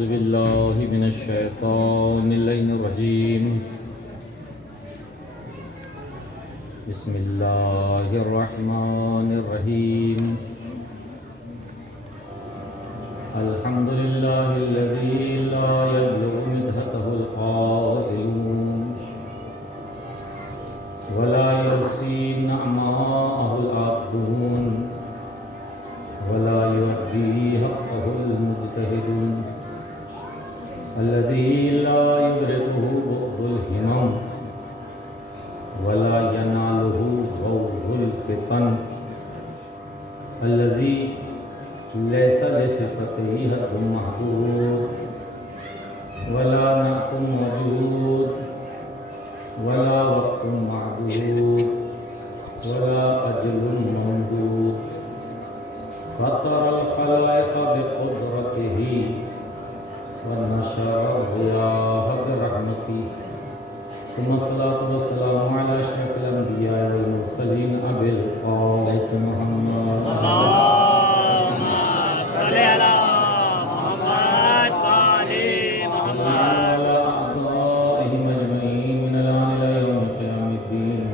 أعوذ بالله من الشيطان اللعين الرجيم بسم الله الرحمن الرحيم الحمد لله الذي لا يبلغ مدحته القائلون ولا يحصي نعماءه العادون ولا يؤدي حقه المجتهدون الذي لا يدركه بؤد الهمم ولا يناله غوث الفتن الذي ليس لصفته حد محدود ولا نعت موجود ولا وقت معدود ولا أجل ممدود فطر الخلائق بقدرته ونشر الضياء برحمته ثم الصلاة والسلام على أشرف الأنبياء والمرسلين أبي القاسم محمد اللهم صل على محمد وآل محمد وعلى أعدائهم أجمعين من الآن إلى يوم قيام الدين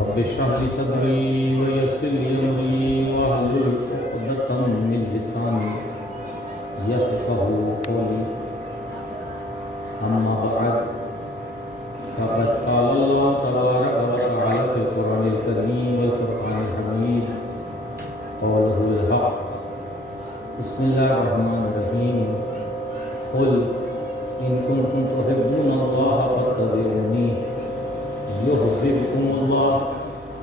رب اشرح لي صدري ويسر لي أمري واحلل عقدة من لساني يفقهوا قولي أما بعد فقد قال الله تبارك وتعالى في القرآن الكريم والفرقان الحميد قوله الحق بسم الله الرحمن الرحيم قل إن كنتم تحبون الله فاتبعوني يحببكم الله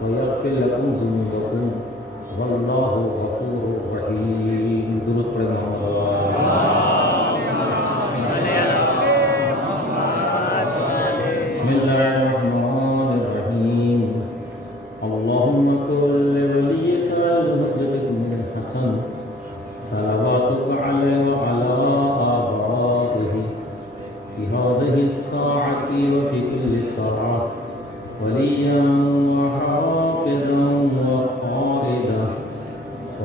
ويغفر لكم ذنوبكم والله غفور رحيم درود پڑھیں بسم الله الرحمن الرحيم اللهم كن لوليك الحجة بن الحسن صلواتك عليه وعلى آبائه في هذه الساعة وفي كل ساعة وليا وحافظا وقائدا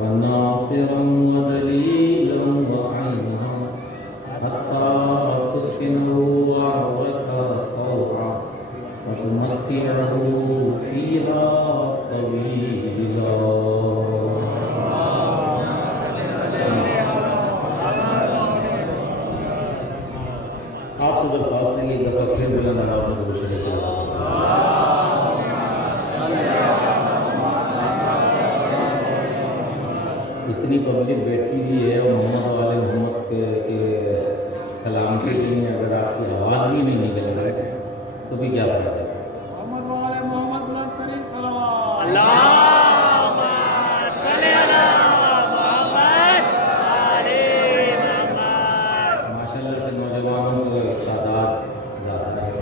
وناصرا ودليلا وعينا حتى تسكنه أرضك طوعا وتمتعه فيها طويلا. آپ سے درخواست ہے کہ ایک دفعہ پھر بلند آواز میں درود شریف پڑھیں. اتنی پبلک بیٹھی ہوئی ہے اور محمد والے محمد کے سلام کے لیے اگر آپ کی آواز بھی نہیں نکل رہی تو بھی کیا فائدہ ہے. محمد والے محمد بلند ترین صلوات اللہم صل علی محمد وآل محمد. ماشاء اللہ سے نوجوانوں کا تعداد زیادہ ہے.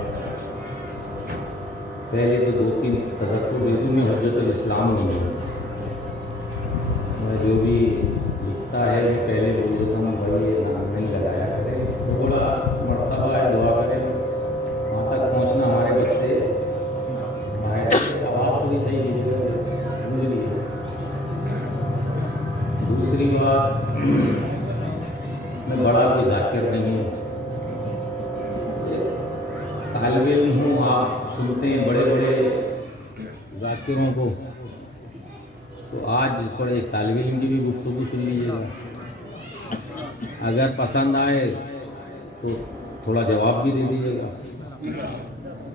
پہلے تو 2-3 تذکر اردو میں حجت الاسلام نہیں ہے. جو بھی لکھتا ہے وہ پہلے بول دیتا ہوں بھائی یہ نام نہیں لگایا کرے تو بولا مرتبہ ہے دعا کرے وہاں تک پہنچنا ہمارے بس سے آواز تھوڑی صحیح کیجیے مجھے بھی. دوسری بات میں بڑا کوئی ذاکر نہیں ہوں, طالب علم ہوں. آپ سنتے ہیں بڑے بڑے ذاکروں کو, تو آج تھوڑا ایک طالب علم کی بھی گفتگو سن لیجیے گا. اگر پسند آئے تو تھوڑا جواب بھی دے دیجیے گا.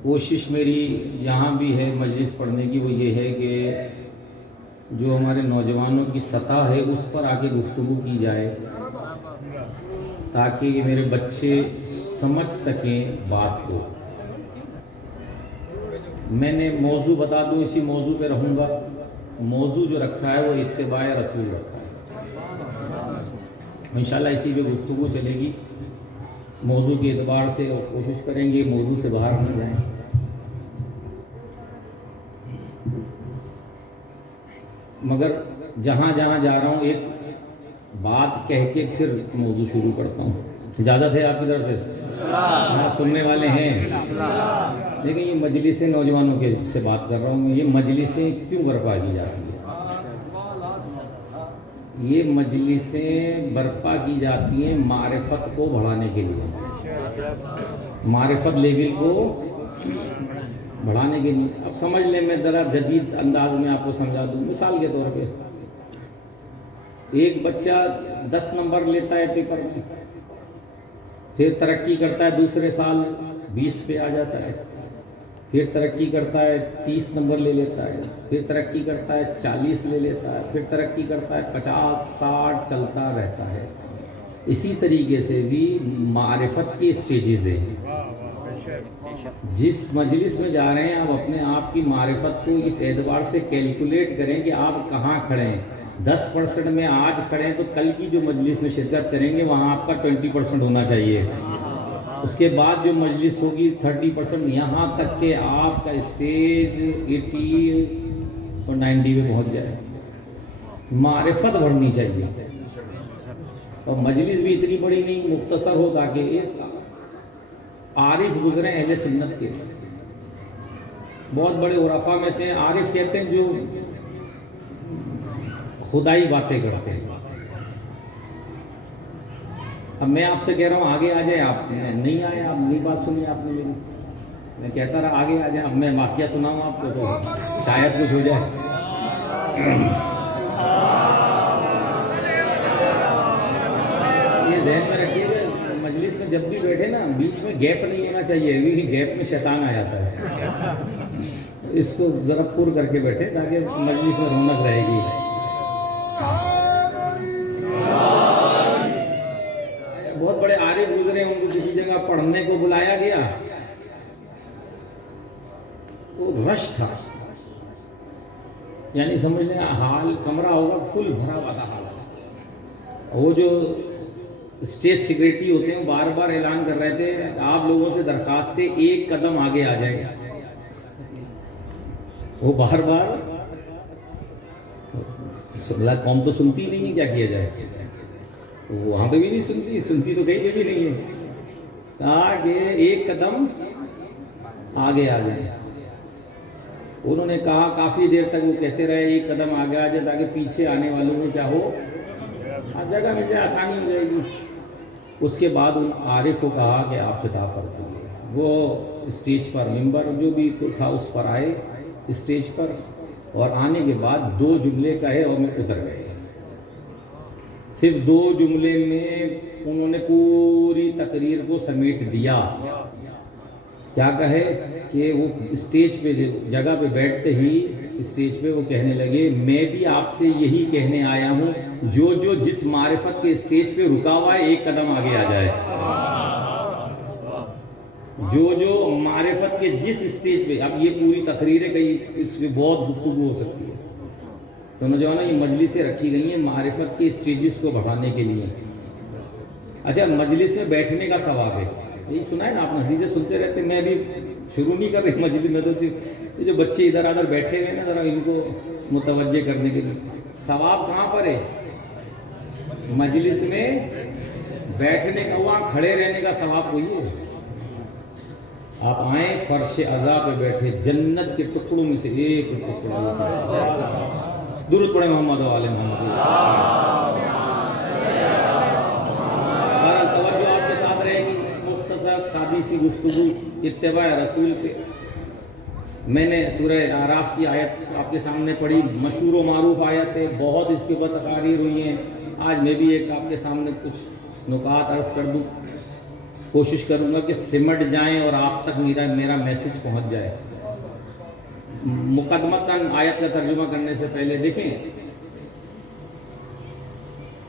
کوشش میری جہاں بھی ہے مجلس پڑھنے کی وہ یہ ہے کہ جو ہمارے نوجوانوں کی سطح ہے اس پر آ کے گفتگو کی جائے تاکہ میرے بچے سمجھ سکیں بات کو. میں نے موضوع بتا دوں, اسی موضوع پہ رہوں گا. موضوع جو رکھا ہے وہ اتباع رسول رکھا ہے. انشاءاللہ اسی پہ گفتگو چلے گی. موضوع کے اعتبار سے کوشش کریں گے موضوع سے باہر نہ جائیں. مگر جہاں جہاں جا رہا ہوں ایک بات کہہ کے پھر موضوع شروع کرتا ہوں. اجازت ہے آپ کی طرف سے؟ ہاں, سننے والے ہیں. لیکن یہ مجلس نوجوانوں کے سے بات کر رہا ہوں. یہ مجلسیں کیوں برپا کی جاتی ہیں؟ یہ مجلسیں برپا کی جاتی ہیں معرفت کو بڑھانے کے لیے، معرفت لیول کو بڑھانے کے لیے. اب سمجھ لیں، میں ذرا جدید انداز میں آپ کو سمجھا دوں. مثال کے طور پہ ایک بچہ 10 نمبر لیتا ہے پیپر میں، پھر ترقی کرتا ہے دوسرے سال 20 پہ آ جاتا ہے، پھر ترقی کرتا ہے 30 نمبر لے لیتا ہے، پھر ترقی کرتا ہے 40 لے لیتا ہے، پھر ترقی کرتا ہے 50 60 چلتا رہتا ہے. اسی طریقے سے بھی معرفت کے سٹیجز ہیں. جس مجلس میں جا رہے ہیں آپ اپنے آپ کی معرفت کو اس اعتبار سے کیلکولیٹ کریں کہ آپ کہاں کھڑے ہیں. 10% میں آج کھڑے ہیں تو کل کی جو مجلس میں شرکت کریں گے وہاں آپ کا 20% ہونا چاہیے. اس کے بعد جو مجلس ہوگی 30%، یہاں تک کہ آپ کا اسٹیج 80 اور 90 پہ پہنچ جائے. معرفت بڑھنی چاہیے، اور مجلس بھی اتنی بڑی نہیں، مختصر ہو تاکہ ایک عارف گزرے اہل سنت کے. بہت بڑے عرفاء میں سے عارف کہتے ہیں جو خدائی باتیں کرتے ہیں. اب میں آپ سے کہہ رہا ہوں آگے آ جائیں، آپ نہیں آئے، آپ نہیں بات سنی آپ نے میری. میں کہتا رہا آگے آ جائیں. اب میں واقعہ سناؤں آپ کو تو شاید کچھ ہو جائے. یہ ذہن میں رکھیے کہ مجلس میں جب بھی بیٹھے نا، بیچ میں گیپ نہیں ہونا چاہیے، کیونکہ گیپ میں شیطان آ جاتا ہے. اس کو ذرا پر کر کے بیٹھے تاکہ مجلس میں رونق رہے گی. بہت بڑے عارف گزرے، ان کو کسی جگہ پڑھنے کو بلایا گیا، وہ رش تھا، یعنی سمجھ لیں حال کمرہ ہوگا فل بھرا ہوا تھا. وہ جو اسٹیج سیکریٹری ہوتے ہیں وہ بار بار اعلان کر رہے تھے آپ لوگوں سے درخواست ہے ایک قدم آگے آ جائے. وہ بار بار، قوم تو سنتی نہیں ہے، کیا کیا جائے. وہاں پہ بھی نہیں سنتی تو کہیں پہ بھی نہیں ہے. کہا کہ ایک قدم آگے آ جائے. انہوں نے کہا کافی دیر تک وہ کہتے رہے ایک قدم آگے آ جائے تاکہ پیچھے آنے والوں میں کیا ہو، جگہ مل جائے، آسانی ہو جائے گی. اس کے بعد ان عارف کو کہا کہ آپ خطاب فرمائیے. وہ اسٹیج پر ممبر جو بھی تھا اس پر آئے اسٹیج پر، اور آنے کے بعد 2 جملے کہے اور میں اتر گئے. صرف 2 جملے میں انہوں نے پوری تقریر کو سمیٹ دیا. کیا کہے کہ وہ اسٹیج پہ جگہ پہ بیٹھتے ہی اسٹیج پہ وہ کہنے لگے میں بھی آپ سے یہی کہنے آیا ہوں جو جس معرفت کے اسٹیج پہ رکا ہوا ہے ایک قدم آگے آ جائے. جو معرفت کے جس اسٹیج پہ، اب یہ پوری تقریر ہے، کہیں اس پہ بہت گفتگو ہو سکتی ہے. تو نوجوانوں یہ مجلسیں رکھی گئی ہیں معرفت کے اسٹیجز کو بڑھانے کے لیے. اچھا، مجلس میں بیٹھنے کا ثواب ہے، یہی سنا ہے نا آپ نے، حدیثیں سنتے رہتے. میں بھی شروع نہیں کر رہی مجلس میں، تو صرف یہ جو بچے ادھر ادھر بیٹھے ہوئے ہیں نا، ذرا ان کو متوجہ کرنے کے لیے. ثواب کہاں پر ہے؟ مجلس میں بیٹھنے کا، وہاں کھڑے رہنے کا ثواب کوئی ہے. آپ آئیں فرش عزا پہ بیٹھے، جنت کے ٹکڑوں میں سے ایک ٹکڑا. درود پڑھیں محمد و آل محمد. بہرحال توجہ آپ کے ساتھ رہے گی، مختصر سادی سی گفتگو اتباع رسول پہ. میں نے سورہ اعراف کی آیت آپ کے سامنے پڑھی، مشہور و معروف آیت ہے، بہت اس کے بعد تقاریر ہوئی ہیں. آج میں بھی ایک آپ کے سامنے کچھ نکات عرض کر دوں. کوشش کروں گا کہ سمٹ جائیں اور آپ تک میرا میسج پہنچ جائے. مقدمتاً آیت کا ترجمہ کرنے سے پہلے دیکھیں،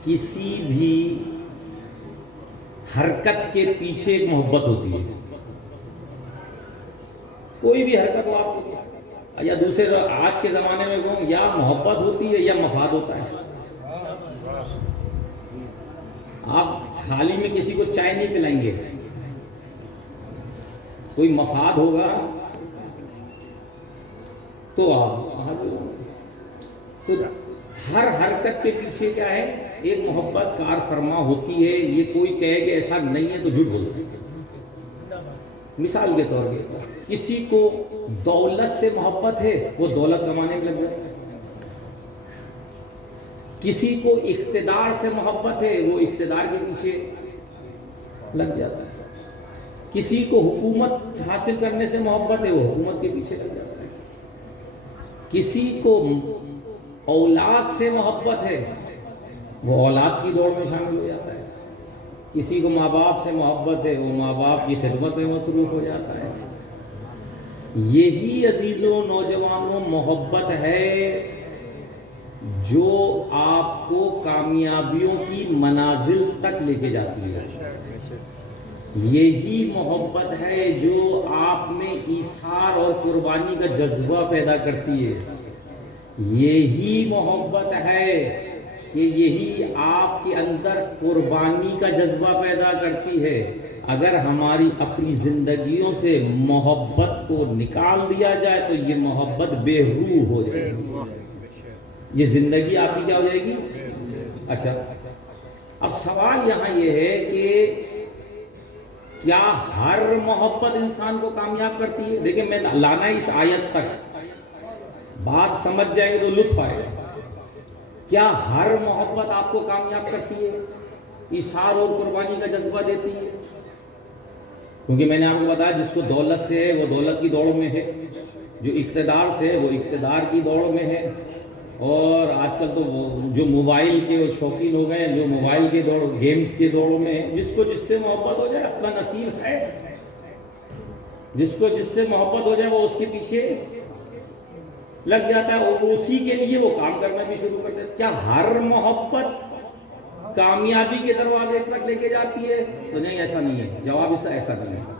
کسی بھی حرکت کے پیچھے ایک محبت ہوتی ہے. کوئی بھی حرکت ہو آپ، یا دوسرے آج کے زمانے میں کہوں، یا محبت ہوتی ہے یا مفاد ہوتا ہے. آپ حال ہی میں کسی کو چائے نہیں پلائیں گے، کوئی مفاد ہوگا تو آپ. تو ہر حرکت کے پیچھے کیا ہے؟ ایک محبت کار فرما ہوتی ہے. یہ کوئی کہے کہ ایسا نہیں ہے تو جھوٹ بولتا ہے. مثال کے طور پہ کسی کو دولت سے محبت ہے، وہ دولت کمانے میں لگ جائے. کسی کو اقتدار سے محبت ہے، وہ اقتدار کے پیچھے لگ جاتا ہے، کسی کو حکومت حاصل کرنے سے محبت ہے، وہ حکومت کے پیچھے لگ جاتا ہے، کسی کو اولاد سے محبت ہے، وہ اولاد کی دوڑ میں شامل ہو جاتا ہے، کسی کو ماں باپ سے محبت ہے، وہ ماں باپ کی خدمت میں مصروف ہو جاتا ہے۔ یہی عزیزوں نوجوانوں محبت ہے جو آپ کو کامیابیوں کی منازل تک لے کے جاتی ہے، یہی محبت ہے جو آپ میں ایثار اور قربانی کا جذبہ پیدا کرتی ہے، یہی محبت ہے کہ یہی آپ کے اندر قربانی کا جذبہ پیدا کرتی ہے۔ اگر ہماری اپنی زندگیوں سے محبت کو نکال دیا جائے تو یہ محبت بے روح ہو جائے گی، یہ زندگی آپ کی کیا ہو جائے گی؟ اچھا، اب سوال یہاں یہ ہے کہ کیا ہر محبت انسان کو کامیاب کرتی ہے؟ دیکھیں میں لانا اس آیت تک، بات سمجھ جائے تو لطف آئے گا۔ کیا ہر محبت آپ کو کامیاب کرتی ہے، ایثار اور قربانی کا جذبہ دیتی ہے؟ کیونکہ میں نے آپ کو بتایا جس کو دولت سے ہے وہ دولت کی دوڑ میں ہے، جو اقتدار سے ہے وہ اقتدار کی دوڑ میں ہے، اور آج کل تو جو موبائل کے شوقین ہو گئے ہیں، جو موبائل کے دوڑ گیمز کے دوڑوں میں ہے، جس کو جس سے محبت ہو جائے اپنا نصیب ہے، جس کو جس سے محبت ہو جائے وہ اس کے پیچھے لگ جاتا ہے اور اسی کے لیے وہ کام کرنا بھی شروع کر دیتا ہے۔ کیا ہر محبت کامیابی کے دروازے تک لے کے جاتی ہے؟ تو نہیں، ایسا نہیں ہے، جواب اس کا ایسا نہیں ہے۔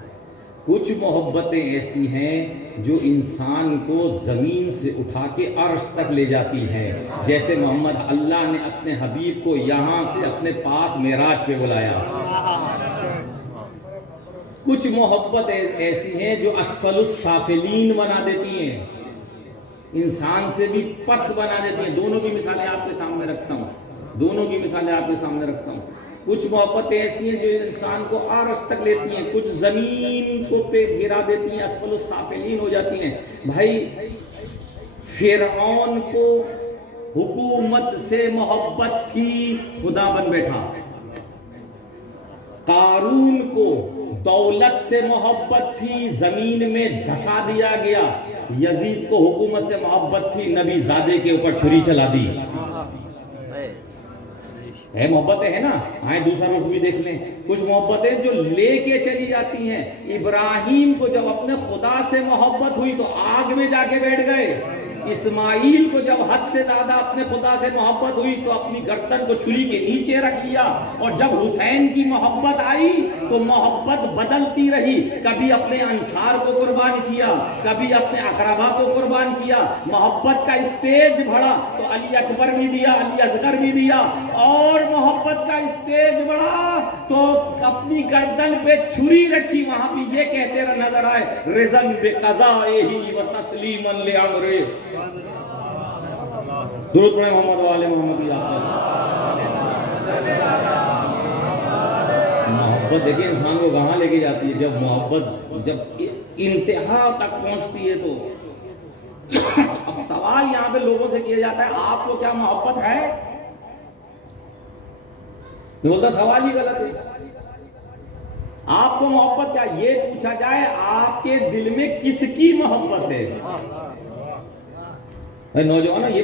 کچھ محبتیں ایسی ہیں جو انسان کو زمین سے اٹھا کے عرش تک لے جاتی ہیں، جیسے محمد اللہ نے اپنے حبیب کو یہاں سے اپنے پاس معراج پہ بلایا۔ کچھ محبت ایسی ہیں جو اسفل السافلین بنا دیتی ہیں، انسان سے بھی پس بنا دیتی ہیں۔ دونوں کی مثالیں آپ کے سامنے رکھتا ہوں، کچھ محبتیں ایسی ہیں جو انسان کو عرش تک لیتی ہیں، کچھ زمین کو پہ گرا دیتی ہیں، اسفل السافلین ہو جاتی ہیں۔ بھائی فرعون کو حکومت سے محبت تھی، خدا بن بیٹھا۔ قارون کو دولت سے محبت تھی، زمین میں دھسا دیا گیا۔ یزید کو حکومت سے محبت تھی، نبی زادے کے اوپر چھری چلا دی۔ ہے محبتیں ہیں نا، آئیں دوسرا رخ بھی دیکھ لیں۔ کچھ محبتیں جو لے کے چلی جاتی ہیں۔ ابراہیم کو جب اپنے خدا سے محبت ہوئی تو آگ میں جا کے بیٹھ گئے، اسماعیل کو جب حد سے زیادہ اپنے خدا سے محبت ہوئی تو اپنی گردن کو چھری کے نیچے رکھ لیا، اور جب حسین کی محبت آئی تو محبت بدلتی رہی، کبھی اپنے انصار کو قربان کیا، کبھی اپنے اقربا کو قربان کیا۔ محبت کا اسٹیج بڑھا تو علی اکبر بھی دیا، علی اصغر بھی دیا، اور محبت کا اسٹیج بڑھا تو اپنی گردن پہ چھری رکھی، وہاں بھی یہ کہتے نظر آئے رضن بقضائہ و تسلیما لامرہ۔ درود پڑھیں محمد والے محمد کی آپ محبت دیکھیں انسان کو کہاں لے کے جاتی ہے، جب محبت جب انتہا تک پہنچتی ہے تو۔ اب سوال یہاں پہ لوگوں سے کیا جاتا ہے آپ کو کیا محبت ہے؟ میں بولتا سوال ہی غلط ہے۔ آپ کو محبت کیا؟ یہ پوچھا جائے آپ کے دل میں کس کی محبت ہے؟ نوجوانوں یہ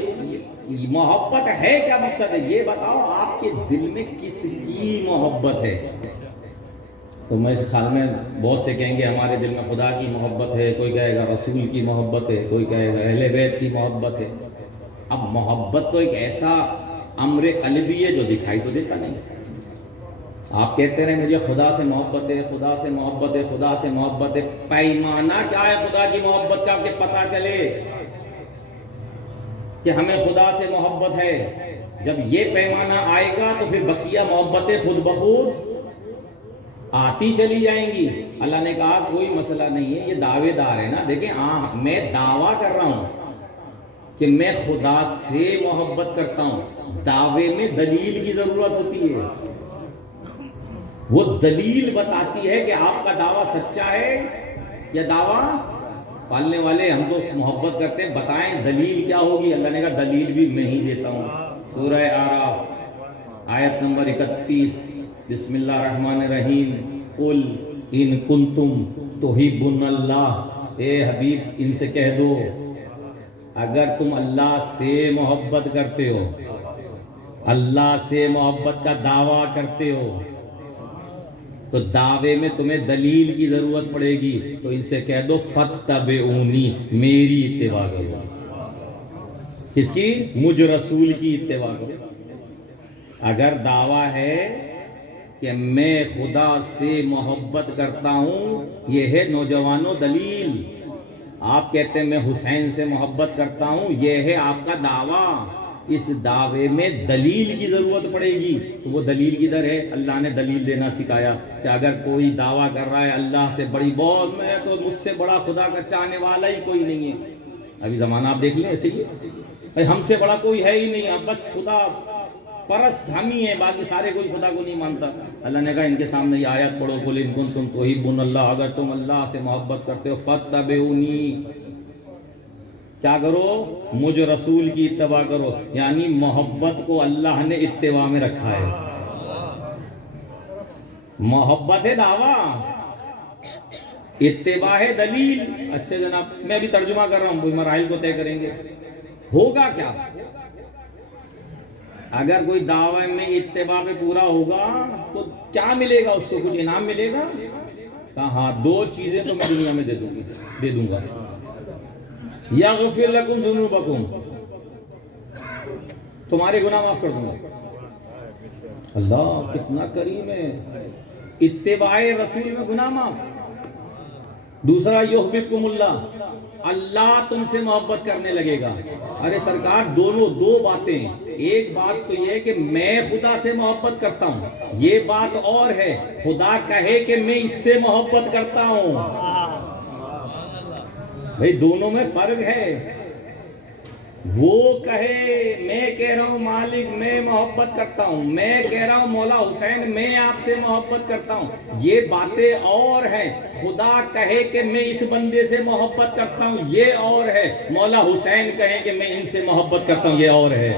محبت ہے کیا مقصد ہے؟ یہ بتاؤ آپ کے دل میں کس کی محبت ہے؟ تو میں اس خیال میں بہت سے کہیں گے ہمارے دل میں خدا کی محبت ہے، کوئی کہے گا رسول کی محبت ہے، کوئی کہے گا اہل بیت کی محبت ہے۔ اب محبت تو ایک ایسا امر قلبی ہے جو دکھائی تو دیتا نہیں۔ آپ کہتے رہے مجھے خدا سے محبت ہے، خدا سے محبت ہے، خدا سے محبت ہے، پیمانہ کیا ہے خدا کی محبت کا کہ پتہ چلے کہ ہمیں خدا سے محبت ہے؟ جب یہ پیمانہ آئے گا تو پھر بقیہ محبتیں خود بخود آتی چلی جائیں گی۔ اللہ نے کہا کوئی مسئلہ نہیں ہے، یہ دعوے دار ہے نا، دیکھیں میں دعویٰ کر رہا ہوں کہ میں خدا سے محبت کرتا ہوں، دعوے میں دلیل کی ضرورت ہوتی ہے، وہ دلیل بتاتی ہے کہ آپ کا دعویٰ سچا ہے یا دعویٰ پالنے والے ہم تو محبت کرتے ہیں، بتائیں دلیل کیا ہوگی؟ اللہ نے کہا دلیل بھی میں ہی دیتا ہوں۔ سورہ آراف آیت نمبر 31، بسم اللہ الرحمن الرحیم، قل ان کنتم تحبون اللہ، اے حبیب ان سے کہہ دو اگر تم اللہ سے محبت کرتے ہو، اللہ سے محبت کا دعویٰ کرتے ہو، تو دعوے میں تمہیں دلیل کی ضرورت پڑے گی، تو ان سے کہہ دو فاتبعونی، میری اتباع کرو۔ کس کی؟ مجھ رسول کی اتباع کرو۔ اگر دعویٰ ہے کہ میں خدا سے محبت کرتا ہوں، یہ ہے نوجوانوں دلیل۔ آپ کہتے ہیں میں حسین سے محبت کرتا ہوں، یہ ہے آپ کا دعویٰ۔ اس دعوے میں دلیل کی ضرورت پڑے گی، تو وہ دلیل کدھر ہے؟ اللہ نے دلیل دینا سکھایا کہ اگر کوئی دعویٰ کر رہا ہے اللہ سے بڑی بہت، میں تو مجھ سے بڑا خدا کا چاہنے والا ہی کوئی نہیں ہے۔ ابھی زمانہ آپ دیکھ لیں ایسے ہی ہے، ہم سے بڑا کوئی ہے ہی نہیں، اب بس خدا پرست ہم ہی ہیں، باقی سارے کوئی خدا کو نہیں مانتا۔ اللہ نے کہا ان کے سامنے یہ آیت پڑھو، قل ان کنتم تحبون اللہ، اگر تم اللہ سے محبت کرتے ہو فاتبعونی، کیا کرو؟ مجھ رسول کی اتباع کرو، یعنی محبت کو اللہ نے اتباع میں رکھا ہے۔ محبت ہے دعویٰ، اتباع ہے دلیل۔ اچھے جناب، میں ابھی ترجمہ کر رہا ہوں، کوئی مراحل کو طے کریں گے۔ ہوگا کیا اگر کوئی دعوی میں اتباع پہ پورا ہوگا تو کیا ملے گا اس کو؟ کچھ انعام ملے گا؟ کہا ہاں، دو چیزیں تو میں دنیا میں دے دوں گا، یغفر لکم ذنوبکم، تمہارے گناہ معاف کر دوں گا۔ اللہ کتنا کریم ہے، اتباع رسول میں گناہ معاف۔ دوسرا یحببکم اللہ، اللہ تم سے محبت کرنے لگے گا۔ ارے سرکار، دو باتیں، ایک بات تو یہ کہ میں خدا سے محبت کرتا ہوں، یہ بات اور ہے خدا کہے کہ میں اس سے محبت کرتا ہوں، بھئی دونوں میں فرق ہے۔ وہ کہے میں کہہ رہا ہوں مالک میں محبت کرتا ہوں، میں کہہ رہا ہوں مولا حسین میں آپ سے محبت کرتا ہوں، یہ باتیں اور ہیں۔ خدا کہے کہ میں اس بندے سے محبت کرتا ہوں، یہ اور ہے۔ مولا حسین کہے کہ میں ان سے محبت کرتا ہوں، یہ اور ہے۔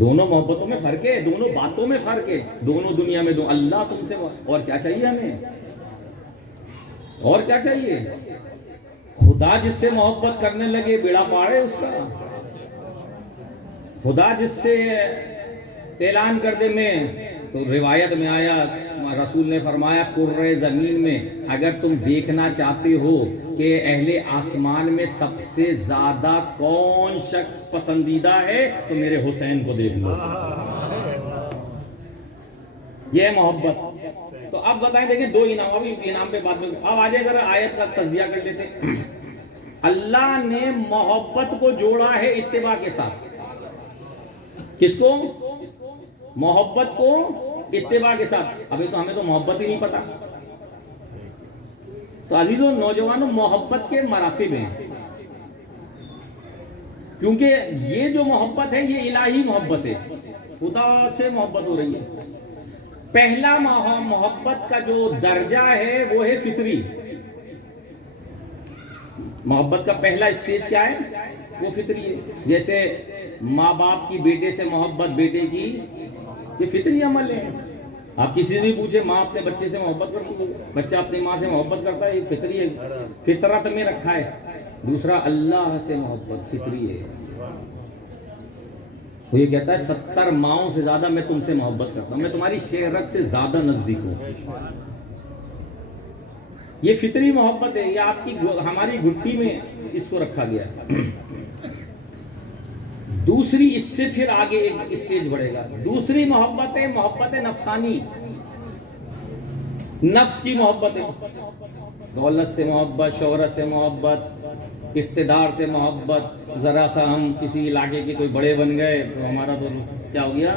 دونوں محبتوں میں فرق ہے، دونوں باتوں میں فرق ہے، دونوں دنیا میں دو۔ اللہ تم سے، اور کیا چاہیے ہمیں؟ اور کیا چاہیے؟ خدا جس سے محبت کرنے لگے بیڑا پاڑے اس کا۔ خدا جس سے اعلان کر دے میں، تو روایت میں آیا رسول نے فرمایا کرۂ زمین میں اگر تم دیکھنا چاہتے ہو کہ اہل آسمان میں سب سے زیادہ کون شخص پسندیدہ ہے تو میرے حسین کو دیکھ لو۔ یہ محبت۔ تو اب بتائیں، دیکھیں دو انعام، ابھی انعام پہ بات میں اب آ جائے، ذرا آیت کا تجزیہ کر لیتے ہیں۔ اللہ نے محبت کو جوڑا ہے اتباع کے ساتھ۔ کس کو؟ محبت کو اتباع کے ساتھ۔ ابھی تو ہمیں تو محبت ہی نہیں پتا۔ تو عزیزوں نوجوانوں، محبت کے مراتب ہیں، کیونکہ یہ جو محبت ہے یہ الہی محبت ہے، خدا سے محبت ہو رہی ہے۔ پہلا محبت کا جو درجہ ہے وہ ہے فطری۔ محبت کا پہلا اسٹیج کیا ہے؟ وہ فطری ہے۔ جیسے ماں باپ کی بیٹے سے محبت، بیٹے کی، یہ فطری عمل ہے۔ آپ کسی سے بھی پوچھے ماں اپنے بچے سے محبت کرتی ہے، بچہ اپنی ماں سے محبت کرتا ہے، یہ فطری ہے، فطرت میں رکھا ہے۔ دوسرا اللہ سے محبت فطری ہے۔ وہ یہ کہتا ہے 70 ماؤں سے زیادہ میں تم سے محبت کرتا ہوں، میں تمہاری شہرت سے زیادہ نزدیک ہوں۔ یہ فطری محبت ہے، یہ آپ کی ہماری گھٹی میں اس کو رکھا گیا ہے۔ دوسری، اس سے پھر آگے ایک اسٹیج بڑھے گا۔ دوسری محبت ہے محبت نفسانی، نفس کی محبت ہے۔ دولت سے محبت، شہرت سے محبت، اقتدار سے محبت۔ ذرا سا ہم کسی علاقے کے کوئی بڑے بن گئے تو ہمارا تو کیا ہو گیا؟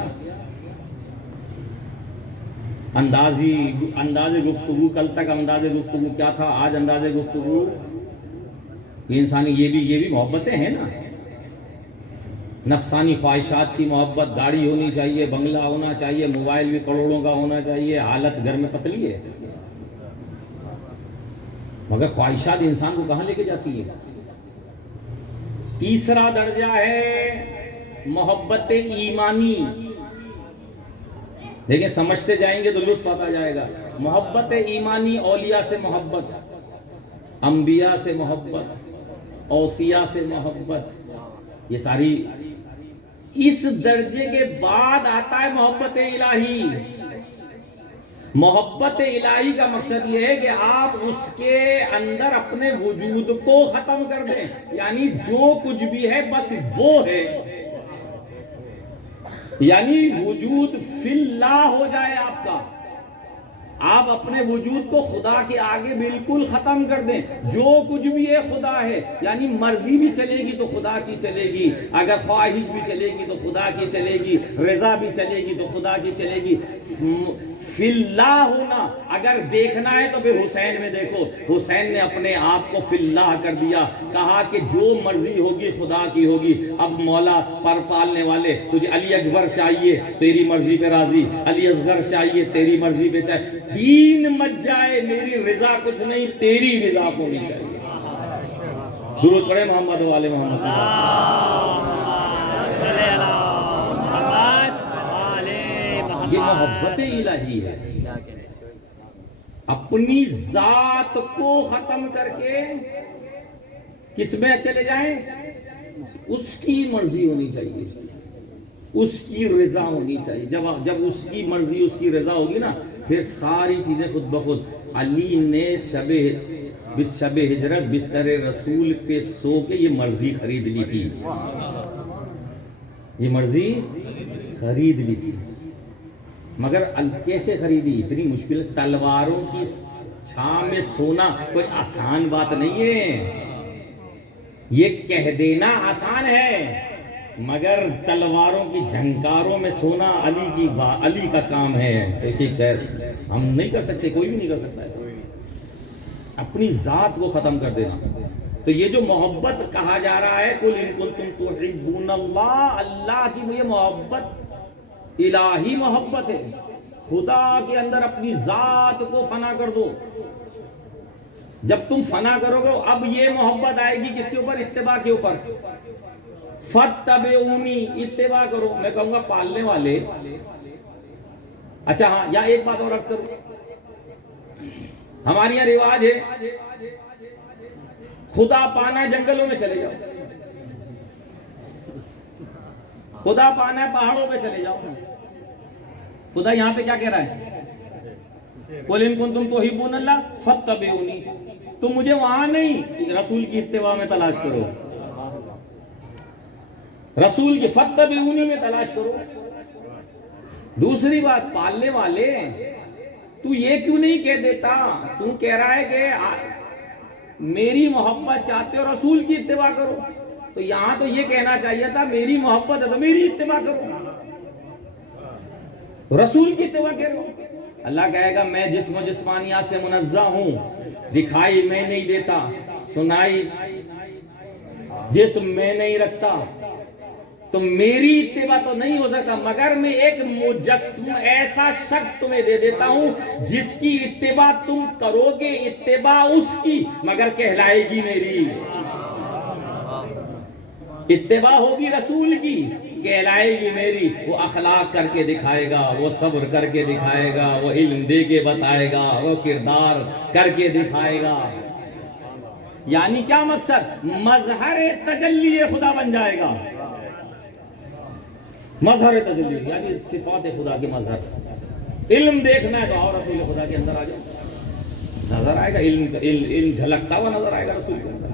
انداز گفتگو، کل تک انداز گفتگو کیا تھا، آج انداز گفتگو، یہ انسانی، یہ بھی محبتیں ہیں نا۔ نفسانی خواہشات کی محبت، گاڑی ہونی چاہیے، بنگلہ ہونا چاہیے، موبائل بھی کروڑوں کا ہونا چاہیے، حالت گھر میں پتلی ہے، مگر خواہشات انسان کو کہاں لے کے جاتی ہے؟ تیسرا درجہ ہے محبت ایمانی. دیکھیں سمجھتے جائیں گے تو لطف آتا جائے گا. محبت ایمانی، اولیاء سے محبت، انبیاء سے محبت، اوصیاء سے محبت، یہ ساری. اس درجے کے بعد آتا ہے محبت الہی. محبت الہی کا مقصد یہ ہے کہ آپ اس کے اندر اپنے وجود کو ختم کر دیں، یعنی جو کچھ بھی ہے بس وہ ہے، یعنی وجود فی اللہ ہو جائے آپ کا. آپ اپنے وجود کو خدا کے آگے بالکل ختم کر دیں. جو کچھ بھی ہے خدا ہے، یعنی مرضی بھی چلے گی تو خدا کی چلے گی، اگر خواہش بھی چلے گی تو خدا کی چلے گی، رضا بھی چلے گی تو خدا کی چلے گی. فی اللہ ہونا اگر دیکھنا ہے تو پھر حسین میں دیکھو. حسین نے اپنے آپ کو فی اللہ کر دیا، کہا کہ جو مرضی ہوگی خدا کی ہوگی. اب مولا پر پالنے والے، تجھے علی اکبر چاہیے تیری مرضی پہ راضی، علی اصغر چاہیے تیری مرضی پہ چاہیے. دین مت جائے، میری رضا کچھ نہیں، تیری رضا ہونی چاہیے. درود پڑھے محمد والے محمد. یہ محبت الہی ہے. اپنی ذات کو ختم کر کے کس میں چلے جائیں؟ اس کی مرضی ہونی چاہیے، اس کی رضا ہونی چاہیے. جب اس کی مرضی اس کی رضا ہوگی نا، پھر ساری چیزیں خود بخود. علی نے شب ہجرت بستر رسول پہ سو کے یہ مرضی خرید لی تھی. یہ مرضی خرید لی تھی، مگر کیسے خریدی؟ اتنی مشکل. تلواروں کی چھاں میں سونا کوئی آسان بات نہیں ہے. یہ کہہ دینا آسان ہے، مگر تلواروں کی جھنکاروں میں سونا علی کا کام ہے. ایسی خیر ہم نہیں کر سکتے، کوئی بھی نہیں کر سکتا ہے. اپنی ذات کو ختم کر دینا. تو یہ جو محبت کہا جا رہا ہے، قل ان کنتم تحبون اللہ، اللہ کی یہ محبت الہی محبت ہے. خدا کے اندر اپنی ذات کو فنا کر دو. جب تم فنا کرو گے اب یہ محبت آئے گی کس کے اوپر؟ اتباع کے اوپر. فَاتَّبِعُونِی، اتباع کرو. میں کہوں گا پالنے والے. اچھا ہاں، یا ایک بات اور عرض کرو. ہمارے یہاں رواج ہے خدا پانا ہے جنگلوں میں چلے جاؤ، خدا پانا ہے پہاڑوں پہ چلے جاؤ. خدا یہاں پہ کیا کہہ رہا ہے؟ قُلْ إِن كُنتُمْ تُحِبُّونَ اللَّهَ فَاتَّبِعُونِی. تم مجھے وہاں نہیں، رسول کی اتباع میں تلاش کرو. رسول کی فَاتَّبِعُونِی میں تلاش کرو. دوسری بات، پالنے والے تو یہ کیوں نہیں کہہ دیتا؟ تو کہہ رہا ہے کہ میری محبت چاہتے ہو رسول کی اتباع کرو. تو یہاں تو یہ کہنا چاہیے تھا میری محبت ہے تو میری اتباع کرو، رسول کی اتباع کرو. اللہ کہے گا میں جسم و جسمانیات سے منزہ ہوں، دکھائی میں نہیں دیتا، سنائی جسم میں نہیں رکھتا، تو میری اتباع تو نہیں ہو سکتا، مگر میں ایک مجسم ایسا شخص تمہیں دے دیتا ہوں جس کی اتباع تم کرو گے، اتباع اس کی مگر کہلائے گی میری. اتباع ہوگی رسول کی، کہلائے گی میری. وہ اخلاق کر کے دکھائے گا، وہ صبر کر کے دکھائے گا، وہ علم دے کے بتائے گا، وہ کردار کر کے دکھائے گا. یعنی کیا مقصد؟ مظہر تجلی خدا بن جائے گا. مظہر تجلی یعنی صفات خدا کے مظہر. علم دیکھنا ہے تو آؤ رسول خدا کے اندر آ جاؤ، نظر آئے گا علم جھلکتا ہوا نظر آئے گا رسول کے اندر.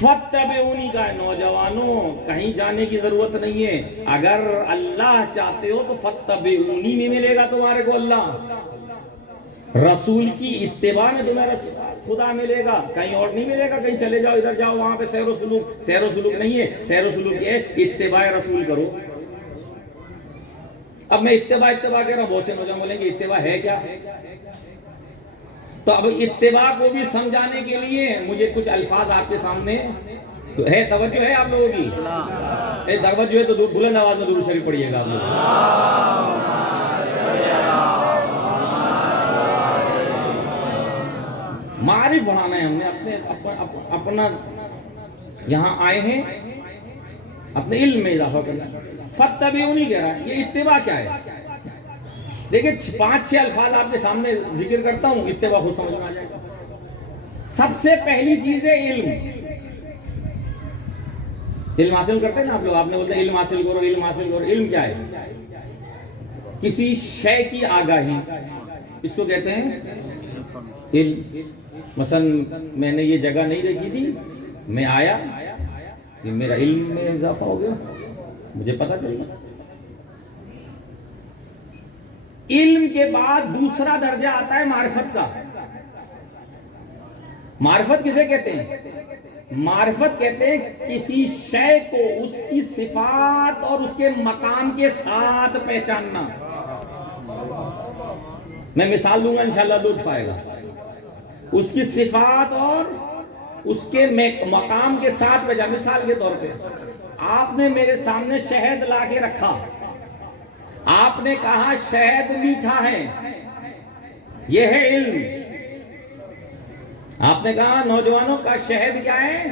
فَاتَّبِعُونِی کا ہے نوجوانوں، کہیں جانے کی ضرورت نہیں ہے. اگر اللہ چاہتے ہو تو فَاتَّبِعُونِی میں ملے گا تمہارے کو اللہ. رسول کی اتباع میں تمہیں خدا ملے گا، کہیں اور نہیں ملے گا. کہیں چلے جاؤ ادھر جاؤ وہاں پہ سیر و سلوک نہیں ہے. سیر و سلوک ہے اتباع رسول کرو. اب میں اتباع کہہ رہا ہوں، بہت سے نوجوان بولیں گے اتباع ہے کیا؟ تو اب اتباع کو بھی سمجھانے کے لیے مجھے کچھ الفاظ آپ کے سامنے ہے. توجہ ہے آپ لوگوں کی؟ توجہ ہے تو بلند آواز میں درود شریف پڑھیے گا آپ لوگ. معارف بڑھانا ہے ہم نے، اپنا یہاں آئے ہیں اپنے علم میں اضافہ کرنا. فَاتَّبِعُونِی کہہ رہا ہے. یہ اتباع کیا ہے؟ دیکھیں 5-6 الفاظ آپ کے سامنے ذکر کرتا ہوں، اتباع کو سمجھ میں آ جائے گا. سب سے پہلی چیز ہے علم. علم حاصل کرتے ہیں نا آپ لوگ، آپ نے بولتے ہیں علم حاصل کرو، علم حاصل کرو. علم کیا ہے؟ کسی شے کی آگاہی، اس کو کہتے ہیں علم. مثلا میں نے یہ جگہ نہیں دیکھی تھی، میں آیا، یہ میرا علم میں اضافہ ہو گیا، مجھے پتہ چل گیا. علم کے بعد دوسرا درجہ آتا ہے معرفت کا. معرفت کسے کہتے ہیں؟ معرفت کہتے ہیں کسی شے کو اس کی صفات اور اس کے مقام کے ساتھ پہچاننا. میں مثال دوں گا، انشاءاللہ لطف آئے گا. اس کی صفات اور اس کے مقام کے ساتھ پہچان. مثال کے طور پہ آپ نے میرے سامنے شہد لا کے رکھا، آپ نے کہا شہد میٹھا ہے، یہ ہے علم. آپ نے کہا نوجوانوں کا شہد کیا ہے؟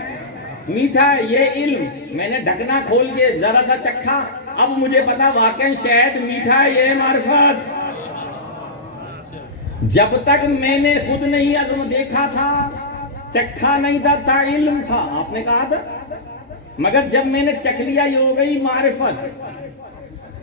میٹھا ہے، یہ علم. میں نے ڈھکنا کھول کے ذرا سا چکھا، اب مجھے پتا واقعی شہد میٹھا ہے، یہ معرفت. جب تک میں نے خود نہیں عزم دیکھا تھا، چکھا نہیں تھا علم تھا. آپ نے کہا تھا، مگر جب میں نے چکھ لیا یہ ہو گئی معرفت.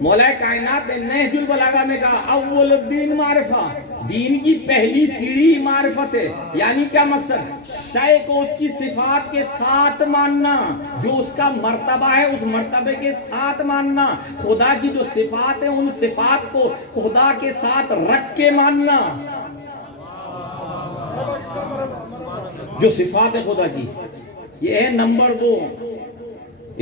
مولا کائنات نے نہج البلاغہ میں کہا اول الدین معرفہ، دین کی پہلی سیڑھی معرفت ہے. یعنی کیا مقصد؟ شے کو اس کی صفات کے ساتھ ماننا، جو اس کا مرتبہ ہے اس مرتبے کے ساتھ ماننا. خدا کی جو صفات ہیں ان صفات کو خدا کے ساتھ رکھ کے ماننا. جو صفات ہے خدا کی، یہ ہے نمبر 2.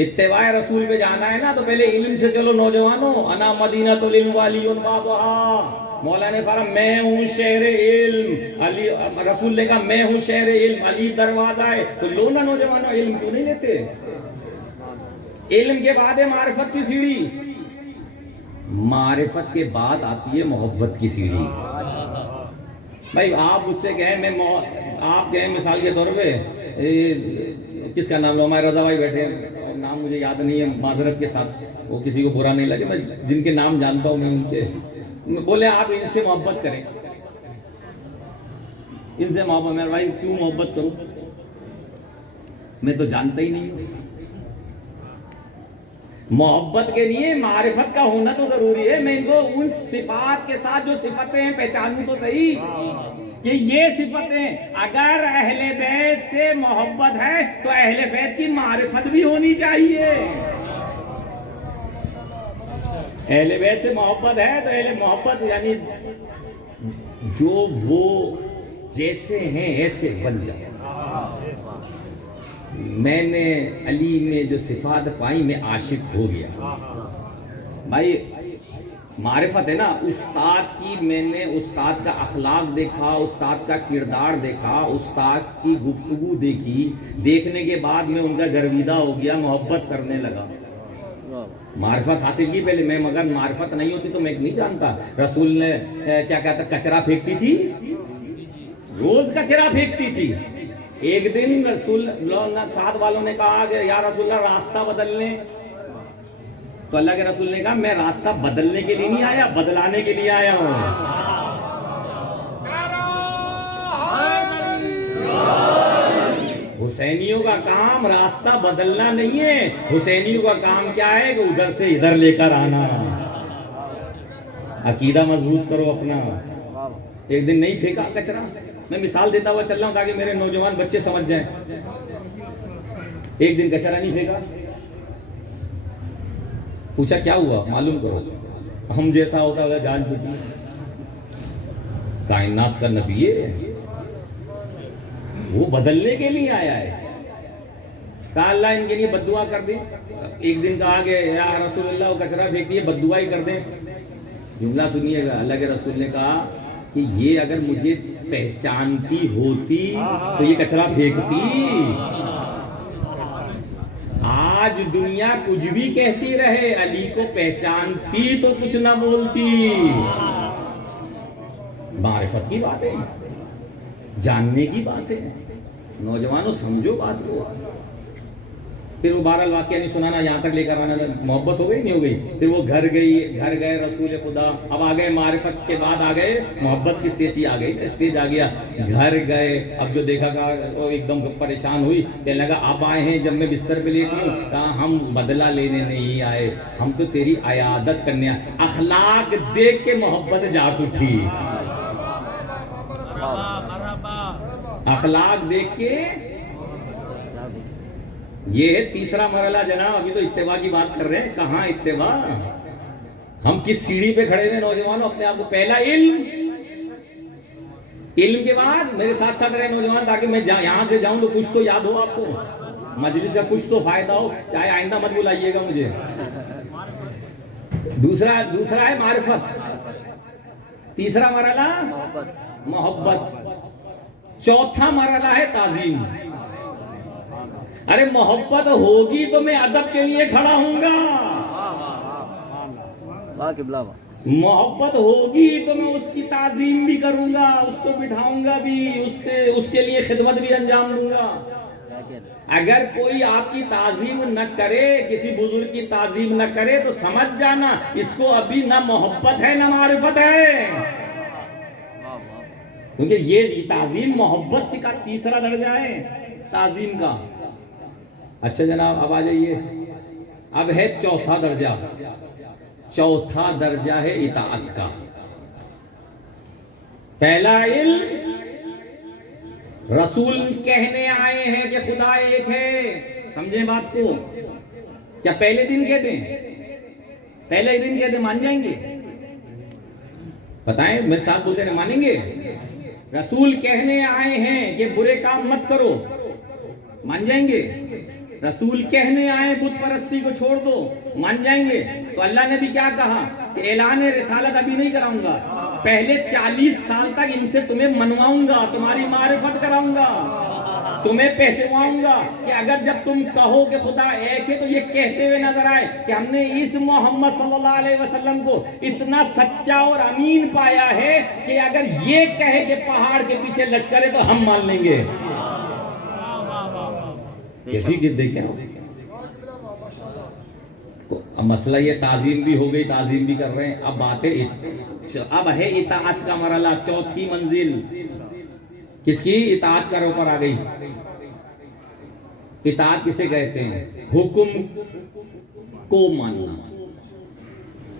اتباع رسول پہ جانا ہے نا تو پہلے علم سے چلو نوجوانوں. انا مدینۃ العلم وعلی بابھا. مولا نے فرمایا میں ہوں شہر علم، علی رسول نے کہا میں ہوں شہر علم، علی دروازہ ہے. تو لو نا نوجوانوں، علم کیوں نہیں لیتے؟ علم کے بعد ہے معرفت کی سیڑھی. معرفت کے بعد آتی ہے محبت کی سیڑھی. بھائی آپ اس سے کہیں، آپ کہیں مثال کے طور پہ کس کا نام لو، ہمارے رضا بھائی بیٹھے ہیں، نام مجھے یاد نہیں ہے معذرت کے ساتھ، وہ کسی کو برا نہیں لگے، میں جن کے نام جانتا ہوں میں ان کے بولے آپ ان سے محبت کریں، ان سے محبت. میں بھائی کیوں محبت کروں؟ میں تو جانتا ہی نہیں ہوں. محبت کے لیے معرفت کا ہونا تو ضروری ہے. میں ان کو ان صفات کے ساتھ جو صفتیں ہیں پہچانوں تو صحیح کہ یہ صفتیں. اگر اہل بیت سے محبت ہے تو اہل بیت کی معرفت بھی ہونی چاہیے. اہل بیت سے محبت ہے تو اہل محبت یعنی جو وہ جیسے ہیں ایسے بن جائے. میں نے علی میں جو صفات پائی میں عاشق ہو گیا. بھائی معرفت ہے نا، استاد کی میں نے استاد کا اخلاق دیکھا، استاد کا کردار دیکھا، استاد کی گفتگو دیکھی، دیکھنے کے بعد میں ان کا گرویدہ ہو گیا، محبت کرنے لگا. معرفت حاصل کی پہلے میں، مگر معرفت نہیں ہوتی تو میں نہیں جانتا. رسول نے کیا کہتا، کچرا پھینکتی تھی، روز کچرا پھینکتی تھی. ایک دن رسول ساتھ والوں نے کہا کہ یا رسول اللہ راستہ بدل لیں. تو اللہ کے رسول نے کہا میں راستہ بدلنے کے لیے نہیں آیا، بدلانے کے لیے آیا ہوں. حسینیوں کا کام راستہ بدلنا نہیں ہے، حسینیوں کا کام کیا ہے کہ ادھر سے ادھر لے کر آنا. عقیدہ مضبوط کرو اپنا. ایک دن نہیں پھینکا کچرا. میں مثال دیتا ہوا چل رہا ہوں تاکہ میرے نوجوان بچے سمجھ جائیں. ایک دن کچرا نہیں پھینکا. پوچھا کیا ہوا معلوم کرو. ہم جیسا ہوتا ہوتا جان چکی. کائنات کا نبی ہے، وہ بدلنے کے لیے آیا ہے. کہا اللہ ان کے لیے بد دعا کر دیں. ایک دن کہا کہ یا رسول اللہ وہ کچرا پھینکتی ہے، بد دعا ہی کر دیں. جملہ سنیے گا. اللہ کے رسول نے کہا کہ یہ اگر مجھے پہچانتی ہوتی تو یہ کچرا پھینکتی. آج دنیا کچھ بھی کہتی رہے، علی کو پہچانتی تو کچھ نہ بولتی. معرفت کی بات ہے، جاننے کی بات ہے. نوجوانوں سمجھو بات کو. پھر وہ بہرحال واقعہ نہیں سنانا، یہاں تک لے کر آنا، محبت ہو گئی نہیں ہو گئی. پھر وہ گھر گئے رسول خدا. اب آ گئے معرفت کے بعد آ گئے محبت کی اسٹیج آ گئی، اسٹیج آ گیا. گھر گئے، اب جو دیکھا گا وہ ایک دم پریشان ہوئی، کہنے لگا اب آئے ہیں جب میں بستر پہ لیٹی ہوں. کہا ہم بدلہ لینے نہیں آئے، ہم تو تیری عیادت کرنے آئے. اخلاق دیکھ کے محبت جاگ اٹھی، اخلاق دیکھ کے. یہ ہے تیسرا مرحلہ جناب. ابھی تو اتباع کی بات کر رہے ہیں، کہاں اتباع؟ ہم کس سیڑھی پہ کھڑے ہوئے نوجوانوں؟ اپنے آپ کو پہلا علم، علم کے بعد میرے ساتھ ساتھ رہے نوجوان، تاکہ میں یہاں سے جاؤں تو کچھ تو یاد ہو آپ کو، مجلس کا کچھ تو فائدہ ہو، چاہے آئندہ مت بلائیے گا مجھے. دوسرا ہے معرفت، تیسرا مرحلہ محبت، چوتھا مرحلہ ہے تعظیم. ارے محبت ہوگی تو میں ادب کے لیے کھڑا ہوں گا، محبت ہوگی تو میں اس کی تعظیم بھی کروں گا، اس کو بٹھاؤں گا بھی، اس کے لیے خدمت بھی انجام دوں گا. اگر کوئی آپ کی تعظیم نہ کرے، کسی بزرگ کی تعظیم نہ کرے، تو سمجھ جانا اس کو ابھی نہ محبت ہے نہ معرفت ہے. کیونکہ یہ تعظیم محبت کا تیسرا درجہ ہے تعظیم کا. اچھا جناب اب آ جائیے، اب ہے چوتھا درجہ. چوتھا درجہ ہے اطاعت کا. پہلا علم، رسول کہنے آئے ہیں کہ خدا ایک ہے. سمجھیں بات کو؟ کیا پہلے دن کہتے ہیں؟ پہلے دن کہتے مان جائیں گے؟ بتائیں، میرے ساتھ بولتے ہیں مانیں گے؟ رسول کہنے آئے ہیں کہ برے کام مت کرو، مان جائیں گے؟ رسول کہنے آئے بت پرستی کو چھوڑ دو، مان جائیں گے؟ تو اللہ نے بھی کیا کہا کہ اعلان رسالت ابھی نہیں کراؤں گا، پہلے 40 سال تک ان سے تمہیں منواؤں گا، تمہاری معرفت کراؤں گا، تمہیں پہچنواؤں گا کہ اگر جب تم کہو کہ خدا ایک ہے تو یہ کہتے ہوئے نظر آئے کہ ہم نے اس محمد صلی اللہ علیہ وسلم کو اتنا سچا اور امین پایا ہے کہ اگر یہ کہے کہ پہاڑ کے پیچھے لشکر ہے تو ہم مان لیں گے. کیسی جد دیکھیں. اب مسئلہ یہ تعظیم بھی ہو گئی، تعظیم بھی کر رہے ہیں. اب بات ہے، اب ہے اطاعت کا مرحلہ، چوتھی منزل. کس کی؟ اطاعت کا اوپر آ گئی. اطاعت کسے کہتے ہیں؟ حکم کو ماننا.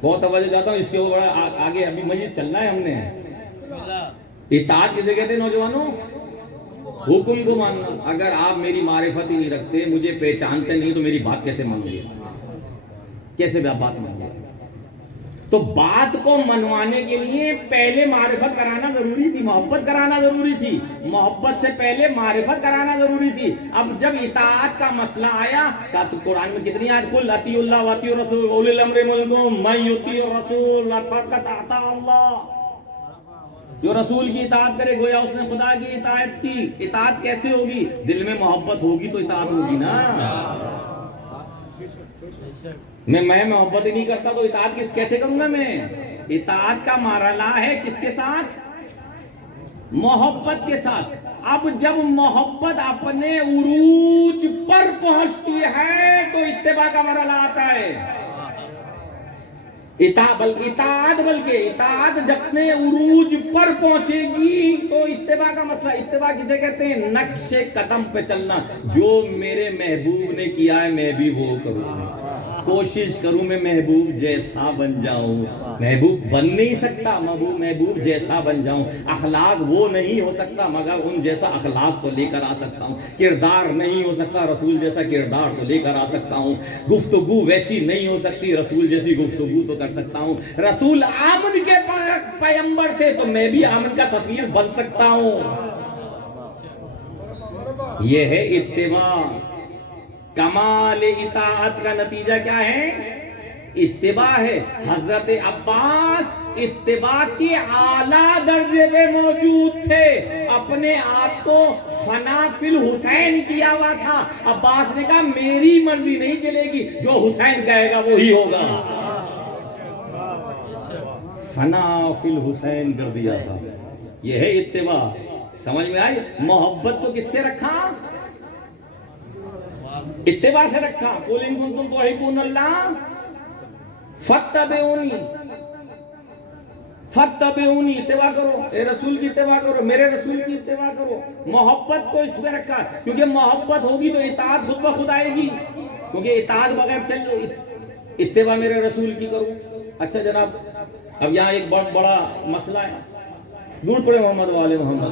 بہت توجہ چاہتا ہوں اس کے اوپر آگے ابھی مزید چلنا ہے ہم نے. اطاعت کسے کہتے ہیں نوجوانوں؟ حکم کو ماننا. اگر آپ میری معرفت ہی نہیں رکھتے، مجھے پہچانتے نہیں، تو میری بات کیسے مان گے؟ کیسے بات مان گے؟ تو بات کو منوانے کے لیے پہلے معرفت کرانا ضروری تھی، محبت کرانا ضروری تھی، محبت سے پہلے معرفت کرانا ضروری تھی. اب جب اطاعت کا مسئلہ آیا تو قرآن میں کتنی آیت؟ قل اطیعوا اللہ واطیعوا الرسول اولي الامر منکم من یطیع الرسول فقد اطاع اللہ. جو رسول کی اطاعت کرے گویا اس نے خدا کی اطاعت کی. اطاعت کیسے ہوگی؟ دل میں محبت ہوگی تو اطاعت ہوگی نا. میں محبت ہی نہیں کرتا تو اطاعت کیسے کروں گا میں؟ اطاعت کا مرحلہ ہے کس کے ساتھ؟ محبت کے ساتھ. اب جب محبت اپنے عروج پر پہنچتی ہے تو اتباع کا مرحلہ آتا ہے. اطاعت جب اپنے عروج پر پہنچے گی تو اتباع کا مسئلہ. اتباع کسے کہتے ہیں؟ نقش قدم پہ چلنا. جو میرے محبوب نے کیا ہے میں بھی وہ کروں، کوشش کروں میں محبوب جیسا بن جاؤں. محبوب بن نہیں سکتا، محبوب جیسا بن جاؤں. اخلاق وہ نہیں ہو سکتا مگر ان جیسا اخلاق تو لے کر آ سکتا ہوں. کردار نہیں ہو سکتا، رسول جیسا کردار تو لے کر آ سکتا ہوں. گفتگو ویسی نہیں ہو سکتی، رسول جیسی گفتگو تو کر سکتا ہوں. رسول آمن کے پیغمبر تھے تو میں بھی آمن کا سفیر بن سکتا ہوں. یہ ہے اتباع. کمال اطاعت کا نتیجہ کیا ہے؟ اتباع ہے. حضرت عباس اتباع کے اعلیٰ درجے پہ موجود تھے. اپنے آپ کو فنا فی الحسین کیا ہوا تھا. عباس نے کہا میری مرضی نہیں چلے گی، جو حسین کہے گا وہی ہوگا. فنا فی الحسین کر دیا تھا. یہ ہے اتباع. سمجھ میں آئی؟ محبت کو کس سے رکھا؟ اتباع سے رکھا، قُلْ إِن كُنتُمْ تُحِبُّونَ اللَّهَ فَاتَّبِعُونِی، فَاتَّبِعُونِی، اتباع کرو، اے رسول کی اتباع کرو، میرے رسول کی اتباع کرو۔ محبت کو اس میں رکھا، کیونکہ محبت ہوگی تو اطاعت خود بخود آئے گی، کیونکہ اطاعت بغیر چل اتباع میرے رسول کی کرو۔ اچھا جناب، اب یہاں ایک بہت بڑا مسئلہ ہے، درود پڑھے محمد والے محمد۔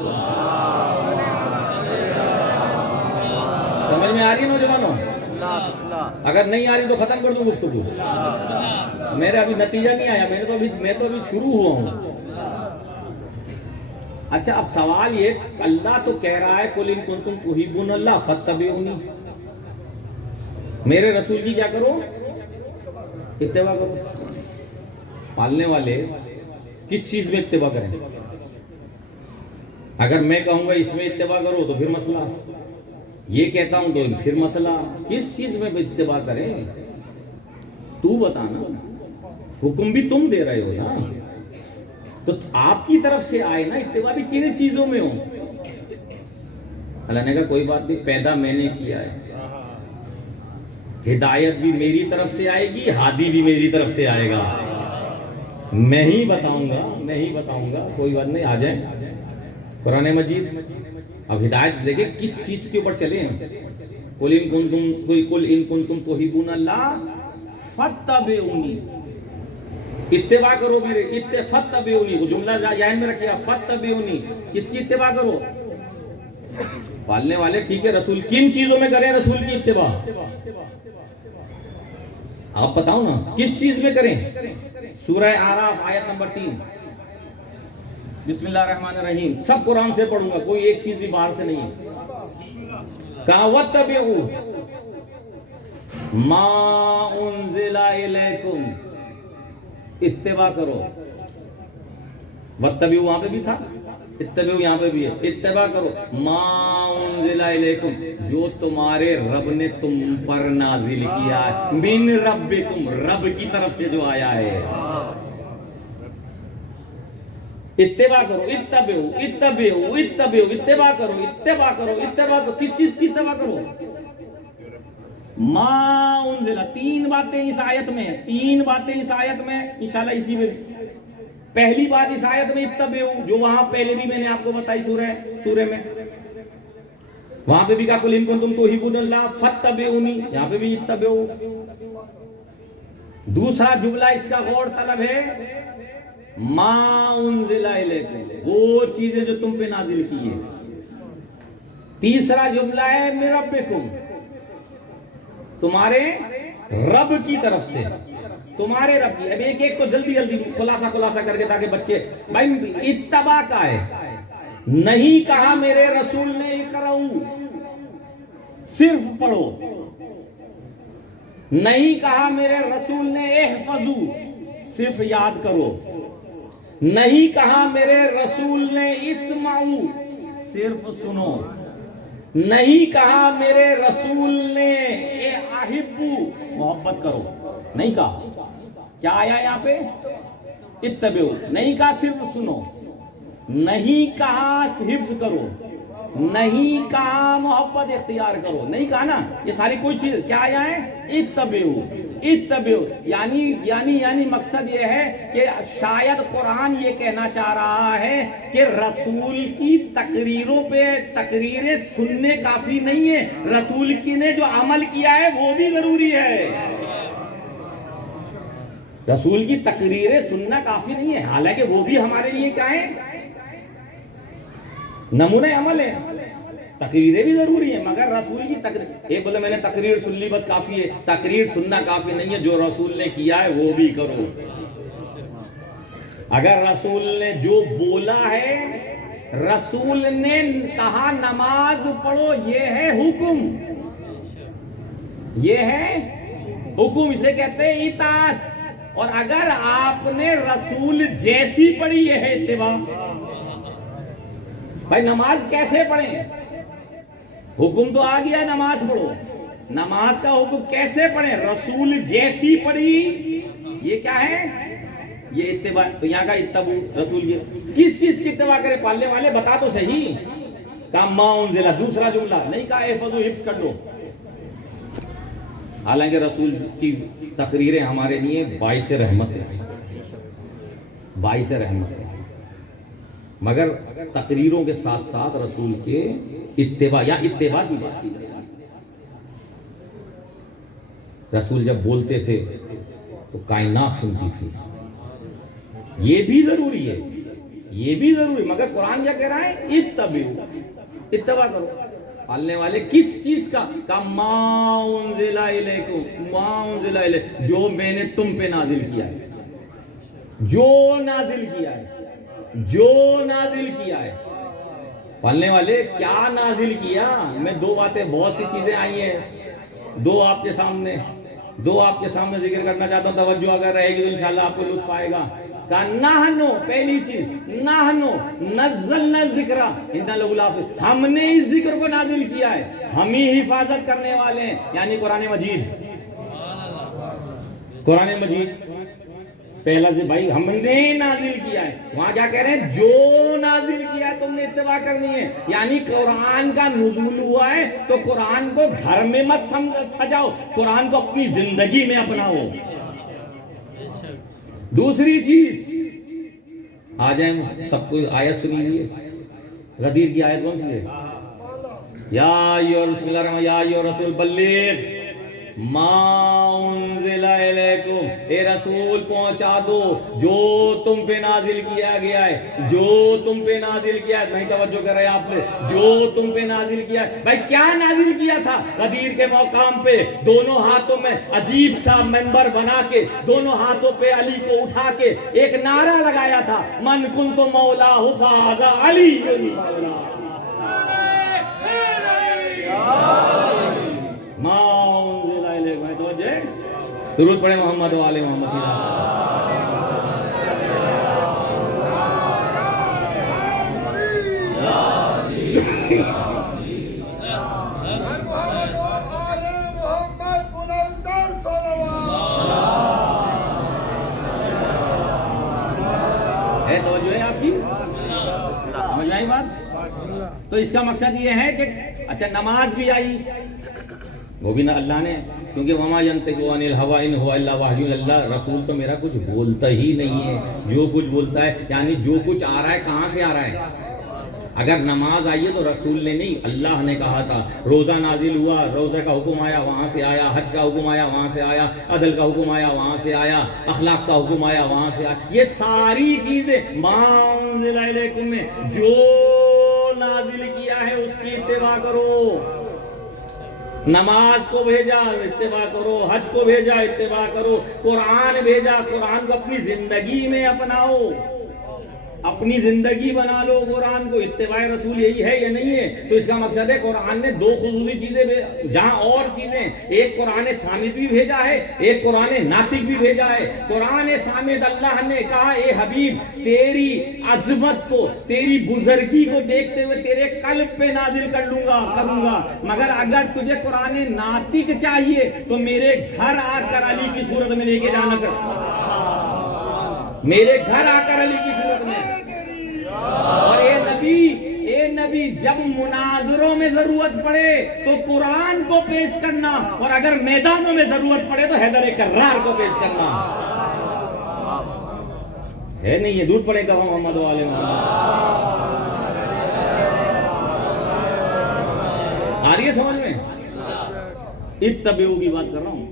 سمجھ میں آ رہی ہے نوجوانوں؟ اگر نہیں آ رہی تو ختم کر دوں گفتگو، میرا ابھی نتیجہ نہیں آیا، میں تو ابھی شروع ہوا ہوں۔ اچھا اب سوال یہ، اللہ تو کہہ رہا ہے قُلْ إِن كُنتُمْ تُحِبُّونَ اللَّهَ فَاتَّبِعُونِی، میرے رسول کی کیا کرو؟ اتباع کرو۔ پالنے والے کس چیز میں اتباع کریں؟ اگر میں کہوں گا اس میں اتباع کرو تو پھر مسئلہ، یہ کہتا ہوں تو پھر مسئلہ، کس چیز میں اتباع کریں؟ تو بتانا، حکم بھی تم دے رہے ہو نا، تو آپ کی طرف سے آئے نا، اتباع بھی کن چیزوں میں ہو؟ اللہ نے کہا کوئی بات نہیں، پیدا میں نے کیا ہے، ہدایت بھی میری طرف سے آئے گی، ہادی بھی میری طرف سے آئے گا، میں ہی بتاؤں گا، میں ہی بتاؤں گا، کوئی بات نہیں، آ جائیں قرآن مجید۔ اب ہدایت دیکھیں کس چیز کے اوپر چلے ہیں، قُلْ إِن كُنتُمْ تُحِبُّونَ اللَّهَ فَاتَّبِعُونِی، اتباع کرو میرے، فَاتَّبِعُونِی، وہ جملہ ذہن میں رکھیے، فَاتَّبِعُونِی، کس کی اتباع کرو؟ پالنے والے ٹھیک ہے، رسول کن چیزوں میں کریں رسول کی اتباع؟ آپ بتاؤ نا کس چیز میں کریں؟ سورہ اعراف آیت نمبر 3، بسم اللہ الرحمن الرحیم، سب قرآن سے پڑھوں گا، کوئی ایک چیز بھی باہر سے نہیں ہے۔ کہا وَاتَّبِعُوا مَا أُنزِلَ إِلَيْكُمْ، اتباع کرو، وَاتَّبِعُوا وہاں پہ بھی تھا، اتبعوا یہاں پہ بھی ہے، اتباع کرو مَا أُنزِلَ إِلَيْكُمْ، جو تمہارے رب نے تم پر نازل کیا ہے، مِن ربکم، رب کی طرف سے جو آیا ہے، اتباع کرو، اتبعوا اتبعوا اتبعوا، اتباع کرو، اتباع کرو، اتباع کرو، کس چیز کی اتباع کرو؟ ما انزل، تین باتیں اس آیت میں، تین باتیں اس آیت میں، انشاءاللہ اسی میں پہلی بات اس آیت میں اتبعوا، جو وہاں پہلے بھی میں نے آپ کو بتائی سورہ میں، وہاں پہ بھی کہا قُلْ إِن كُنتُمْ تُحِبُّونَ اللَّهَ فَاتَّبِعُونِی، یہاں پہ بھی اتبعوا۔ دوسرا جملہ اس کا غور طلب ہے، ما انزل الیکم، وہ چیزیں جو تم پہ نازل کی ہیں۔ تیسرا جملہ ہے من ربکم، تمہارے رب کی طرف سے، تمہارے رب کی۔ اب ایک ایک تو جلدی جلدی خلاصہ کر کے تاکہ بچے، بھائی اتباع کا ہے، نہیں کہا میرے رسول نے اقرؤ، صرف پڑھو، نہیں کہا میرے رسول نے احفظو، صرف یاد کرو، نہیں کہا میرے رسول نے اسمعو، صرف سنو، نہیں کہا میرے رسول نے احبو، محبت کرو، نہیں کہا، کیا آیا یہاں پہ؟ اتبعو، نہیں کہا صرف سنو، نہیں کہا حفظ کرو، نہیں کہا محبت اختیار کرو، نہیں کہا نا، یہ ساری کوئی چیز کیا آیا ہے؟ اتبعو اتبعو، یعنی مقصد یہ ہے کہ شاید قرآن یہ کہنا چاہ رہا ہے کہ رسول کی تقریروں پہ تقریریں سننے کافی نہیں ہے، رسول کی نے جو عمل کیا ہے وہ بھی ضروری ہے۔ رسول کی تقریریں سننا کافی نہیں ہے، حالانکہ وہ بھی ہمارے لیے کیا ہے؟ نمونہ عمل ہے، تقریریں بھی ضروری ہیں، مگر رسول کی تقریر، ایک بولے میں نے تقریر سن لی بس کافی ہے، تقریر سننا کافی نہیں ہے، جو رسول نے کیا ہے وہ بھی کرو۔ اگر رسول نے جو بولا ہے، رسول نے کہا نماز پڑھو، یہ ہے حکم، یہ ہے حکم، اسے کہتے ہیں اطاعت، اور اگر آپ نے رسول جیسی پڑھی یہ ہے اتباع۔ بھائی نماز کیسے پڑھیں؟ حکم تو آ گیا نماز پڑھو، نماز کا حکم کیسے پڑھیں؟ رسول جیسی پڑھی، یہ کیا ہے؟ یہ اتباع۔ تو یہاں کا اتبعوا، رسول کی کس چیز کی اتباع کرے؟ پالنے والے بتا تو صحیح، کہا ما انزلہ، دوسرا جملہ نہیں کہا احفظوا، حفظ کر لو، حالانکہ رسول کی تقریریں ہمارے لیے باعث رحمت ہے، باعث رحمت ہے، مگر تقریروں کے ساتھ ساتھ رسول کے اتباع یا اتباع کی بات کی جائے۔ رسول جب بولتے تھے تو کائنات سنتی تھی، یہ بھی ضروری ہے، یہ بھی ضروری، مگر قرآن کیا کہہ رہا ہے؟ اتباع کرو۔ پالنے والے کس چیز کا؟ ما انزل الیکم، ما انزل الیکم، جو میں نے تم پہ نازل کیا ہے، جو نازل کیا ہے، جو نازل کیا ہے۔ پالنے والے کیا نازل کیا؟ میں دو باتیں، بہت سی چیزیں آئی ہیں، دو آپ کے سامنے ذکر کرنا چاہتا ہوں، توجہ اگر رہے گی تو انشاءاللہ آپ کو لطف آئے گا۔ کہا نحنو، پہلی چیز نحنو نزلنا الذکر انا لہ لحافظ، ہم نے اس ذکر کو نازل کیا ہے، ہم ہی حفاظت کرنے والے ہیں، یعنی قرآن مجید۔ قرآن مجید پہلا سے بھائی ہم نے نازل کیا ہے، وہاں کیا کہہ رہے ہیں؟ جو نازل کیا ہے تم نے اتباع کرنی ہے، یعنی قرآن کا نزول ہوا ہے تو قرآن کو گھر میں مت سجاؤ، قرآن کو اپنی زندگی میں اپناؤ۔ دوسری چیز، آ جائیں سب کو آیت سنی ہوئی ہے، غدیر کی آیت کون سی ہے؟ یا ایھا بسم اللہ الرحمن یا ایھا رسول بلغ ما انزل الیکم، اے رسول پہنچا دو جو تم پہ نازل کیا گیا ہے، جو تم پہ نازل کیا ہے۔ نہیں توجہ کر رہے آپ نے؟ جو تم پہ نازل کیا ہے، بھائی کیا نازل کیا تھا؟ غدیر کے مقام پہ دونوں ہاتھوں میں عجیب سا منبر بنا کے، دونوں ہاتھوں پہ علی کو اٹھا کے ایک نعرہ لگایا تھا، من کنت مولا فہذا علی مولا، درود پڑھیں محمد و آل محمد۔ توجہ ہے آپ کی؟ سمجھ میں آئی بات؟ تو اس کا مقصد یہ ہے کہ اچھا نماز بھی آئی، وہ بھی نہ اللہ نے، کیونکہ وما ينطق عن الهوى ان هو الا وحی، اللہ رسول تو میرا کچھ بولتا ہی نہیں ہے، جو کچھ بولتا ہے یعنی جو کچھ آ رہا ہے کہاں سے آ رہا ہے؟ اگر نماز آئی ہے تو رسول نے نہیں، اللہ نے کہا تھا۔ روزہ نازل ہوا، روزہ کا حکم آیا وہاں سے آیا، حج کا حکم آیا وہاں سے آیا، عدل کا حکم آیا وہاں سے آیا، اخلاق کا حکم آیا وہاں سے آیا، یہ ساری چیزیں ما انزل الیکم میں جو نازل کیا ہے اس کی اتباع کرو۔ نماز کو بھیجا اتباع کرو، حج کو بھیجا اتباع کرو، قرآن بھیجا، قرآن کو اپنی زندگی میں اپناؤ، اپنی زندگی بنا لو قرآن کو۔ اتباع رسول یہی ہے یا نہیں ہے؟ تو اس کا مقصد ہے قرآن نے دو خصوصی چیزیں جہاں اور چیزیں، ایک قرآن صامت بھی بھیجا ہے، ایک قرآن ناطق بھی بھیجا ہے۔ قرآن صامت اللہ نے کہا اے حبیب تیری عظمت کو، تیری بزرگی کو دیکھتے ہوئے تیرے قلب پہ نازل کروں گا، مگر اگر تجھے قرآن ناطق چاہیے تو میرے گھر آ کر علی کی صورت میں لے کے جانا چاہتا ہوں، میرے گھر آ کر علی کی صورت میں۔ اور اے نبی جب مناظروں میں ضرورت پڑے تو قرآن کو پیش کرنا، اور اگر میدانوں میں ضرورت پڑے تو حیدر کرار کو پیش کرنا ہے نہیں؟ یہ دودھ پڑے گا محمد و آل محمد۔ آ رہی ہے سمجھ میں؟ اتبعو کی بات کر رہا ہوں۔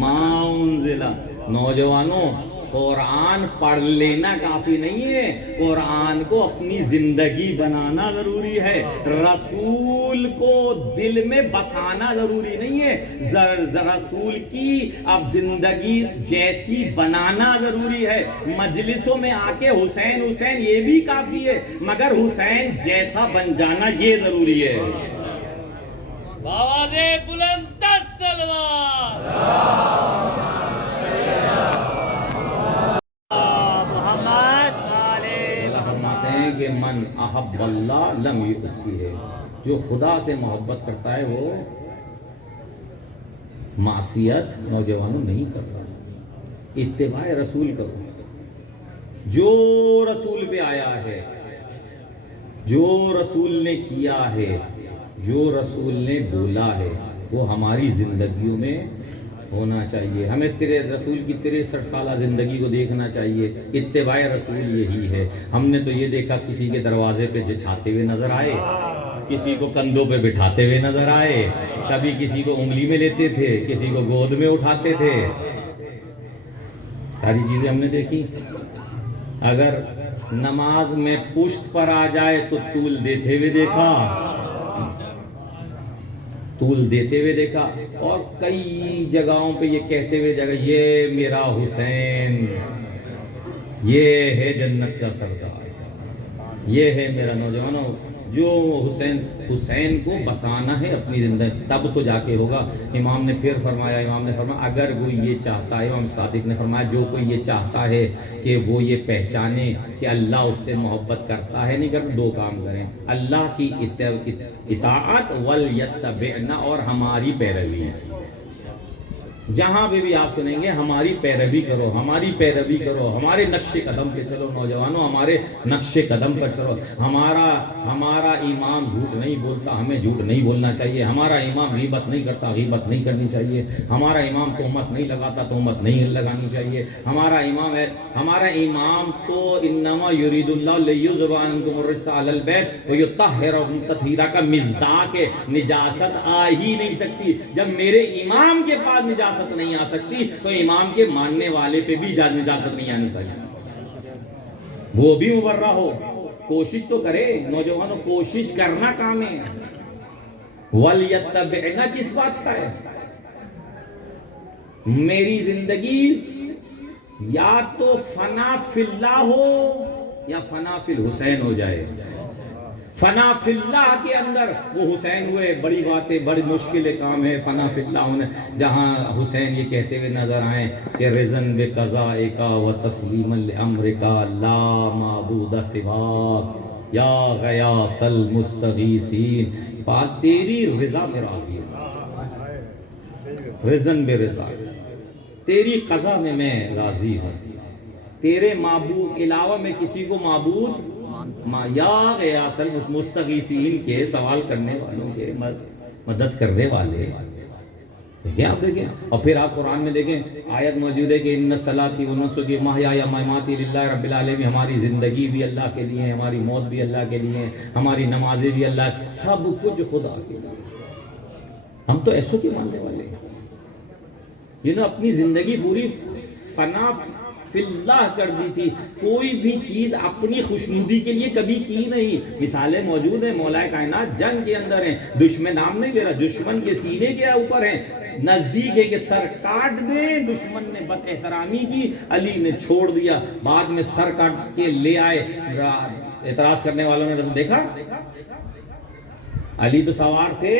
ما انزل، نوجوانوں قرآن پڑھ لینا کافی نہیں ہے، قرآن کو اپنی زندگی بنانا ضروری ہے، رسول کو دل میں بسانا ضروری نہیں ہے، رسول کی اب زندگی جیسی بنانا ضروری ہے۔ مجلسوں میں آ کے حسین حسین یہ بھی کافی ہے، مگر حسین جیسا بن جانا یہ ضروری ہے۔ آواز بلند تسلوات کہ من احب اللہ لم یعصی ہے، جو خدا سے محبت کرتا ہے وہ معصیت نوجوانوں نہیں کرتا۔ اتباع رسول کرو، جو رسول پہ آیا ہے، جو رسول نے کیا ہے، جو رسول نے بولا ہے وہ ہماری زندگیوں میں ہونا چاہیے. ہمیں تیرے رسول کی 63 سالہ زندگی کو دیکھنا چاہیے. اتباع رسول یہی ہے. ہم نے تو یہ دیکھا کسی کے دروازے پہ جھاتے ہوئے نظر آئے, کسی کو کندھوں پہ بٹھاتے ہوئے نظر آئے, کبھی کسی کو انگلی میں لیتے تھے, کسی کو گود میں اٹھاتے تھے. ساری چیزیں ہم نے دیکھی. اگر نماز میں پشت پر آ جائے تو طول دیتے ہوئے دیکھا, طول دیتے ہوئے دیکھا. اور کئی جگہوں پہ یہ کہتے ہوئے جگہ, یہ میرا حسین, یہ ہے جنت کا سردار, یہ ہے میرا نوجوانوں. جو حسین کو بسانا ہے اپنی زندگی, تب تو جا کے ہوگا. امام نے پھر فرمایا, اگر کوئی یہ چاہتا ہے, امام صادق نے فرمایا, جو کوئی یہ چاہتا ہے کہ وہ یہ پہچانے کہ اللہ اس سے محبت کرتا ہے نہیں کرتا, 2 کام کریں, اللہ کی اطاعت ولیتبعنا, اور ہماری پیروی. جہاں بھی آپ سنیں گے ہماری پیروی کرو, ہماری پیروی کرو, ہمارے نقش قدم پہ چلو. نوجوانوں, ہمارے نقش قدم پر چلو. ہمارا امام جھوٹ نہیں بولتا, ہمیں جھوٹ نہیں بولنا چاہیے. ہمارا امام غیبت نہیں کرتا, غیبت نہیں کرنی چاہیے. ہمارا امام تہمت نہیں لگاتا, تہمت نہیں لگانی چاہیے. ہمارا امام تو انما یرید اللہ لیذھب عنکم الرجس اہل البیت ویطہرکم تطہیرا کا مصداق ہے. نجاست آ ہی نہیں سکتی. جب میرے امام کے پاس نجاست نہیں آ سکتی تو امام کے ماننے والے پہ بھی نجاست نہیں آنی چاہیے. وہ بھی مبرہ ہو, کوشش تو کرے. نوجوانوں, کوشش کرنا کام ہے. وَلْيَتَّبِعْنَا کس بات کا ہے؟ میری زندگی یا تو فنا فی اللہ ہو یا فنا فی الحسین ہو جائے. فنا فی اللہ کے اندر وہ حسین ہوئے, بڑی بات ہے, بڑی مشکل کام ہے فنا فی اللہ ہونے. جہاں حسین یہ کہتے ہوئے نظر آئیں کہ رضن بقضائک و تسلیما لامرک لا معبود سواک یا غیاث المستغیثین, تیری رضا میں راضی ہوں, رضن برضا, تیری قضا میں میں راضی ہوں. تیرے معبود علاوہ میں کسی کو معبود یا غیاث المستغیثین کے, سوال کرنے والوں کے, مدد کرنے والے. دیکھیں آپ, دیکھیں. اور پھر آپ قرآن میں دیکھیں آیت موجود ہے کہ ان صلاتی و نسکی و محیای و مماتی للہ رب العالمین. ہماری زندگی بھی اللہ کے لیے ہے, ہماری موت بھی اللہ کے لیے ہے, ہماری نمازیں بھی اللہ, سب کچھ خدا کے لیے. ہم تو ایسو کے ماننے والے ہیں جنہوں نے اپنی زندگی پوری فنا فی اللہ کر دی تھی. کوئی بھی چیز اپنی خوشنودی کے لیے کبھی کی نہیں. مثالیں موجود ہیں, مولا کائنات جنگ کے اندر ہیں, دشمن نام نہیں لے رہا, دشمن کے سینے کے اوپر ہیں, نزدیک ہے کہ سر کاٹ دیں. دشمن نے بد احترامی کی, علی نے چھوڑ دیا, بعد میں سر کاٹ کے لے آئے. اعتراض کرنے والوں نے دیکھا علی تو سوار تھے,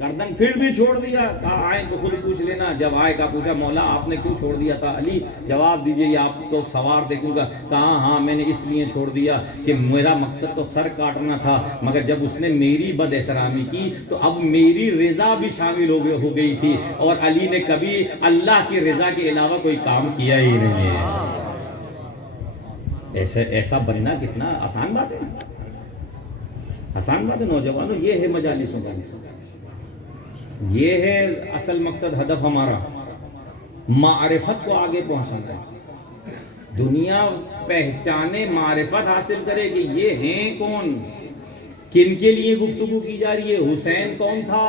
گردن پھر بھی چھوڑ دیا. کہا آئیں تو خود پوچھ لینا. جب آئے کا پوچھا مولا آپ نے کیوں چھوڑ دیا تھا؟ علی جواب دیجئے, یہ آپ تو سوار تھے کیوں؟ کہا ہاں میں نے اس لیے چھوڑ دیا کہ میرا مقصد تو سر کاٹنا تھا, مگر جب اس نے میری بد احترامی کی تو اب میری رضا بھی شامل ہو گئی تھی, اور علی نے کبھی اللہ کی رضا کے علاوہ کوئی کام کیا ہی نہیں ہے. ایسا بننا کتنا آسان بات ہے, آسان بات ہے. نوجوانوں, یہ ہے مجالسوں کا مقصد, یہ ہے اصل مقصد, ہدف ہمارا معرفت کو آگے پہنچانا ہے. دنیا پہچانے, معرفت حاصل کرے کہ یہ ہیں کون, کن کے لیے گفتگو کی جا رہی ہے. حسین کون تھا,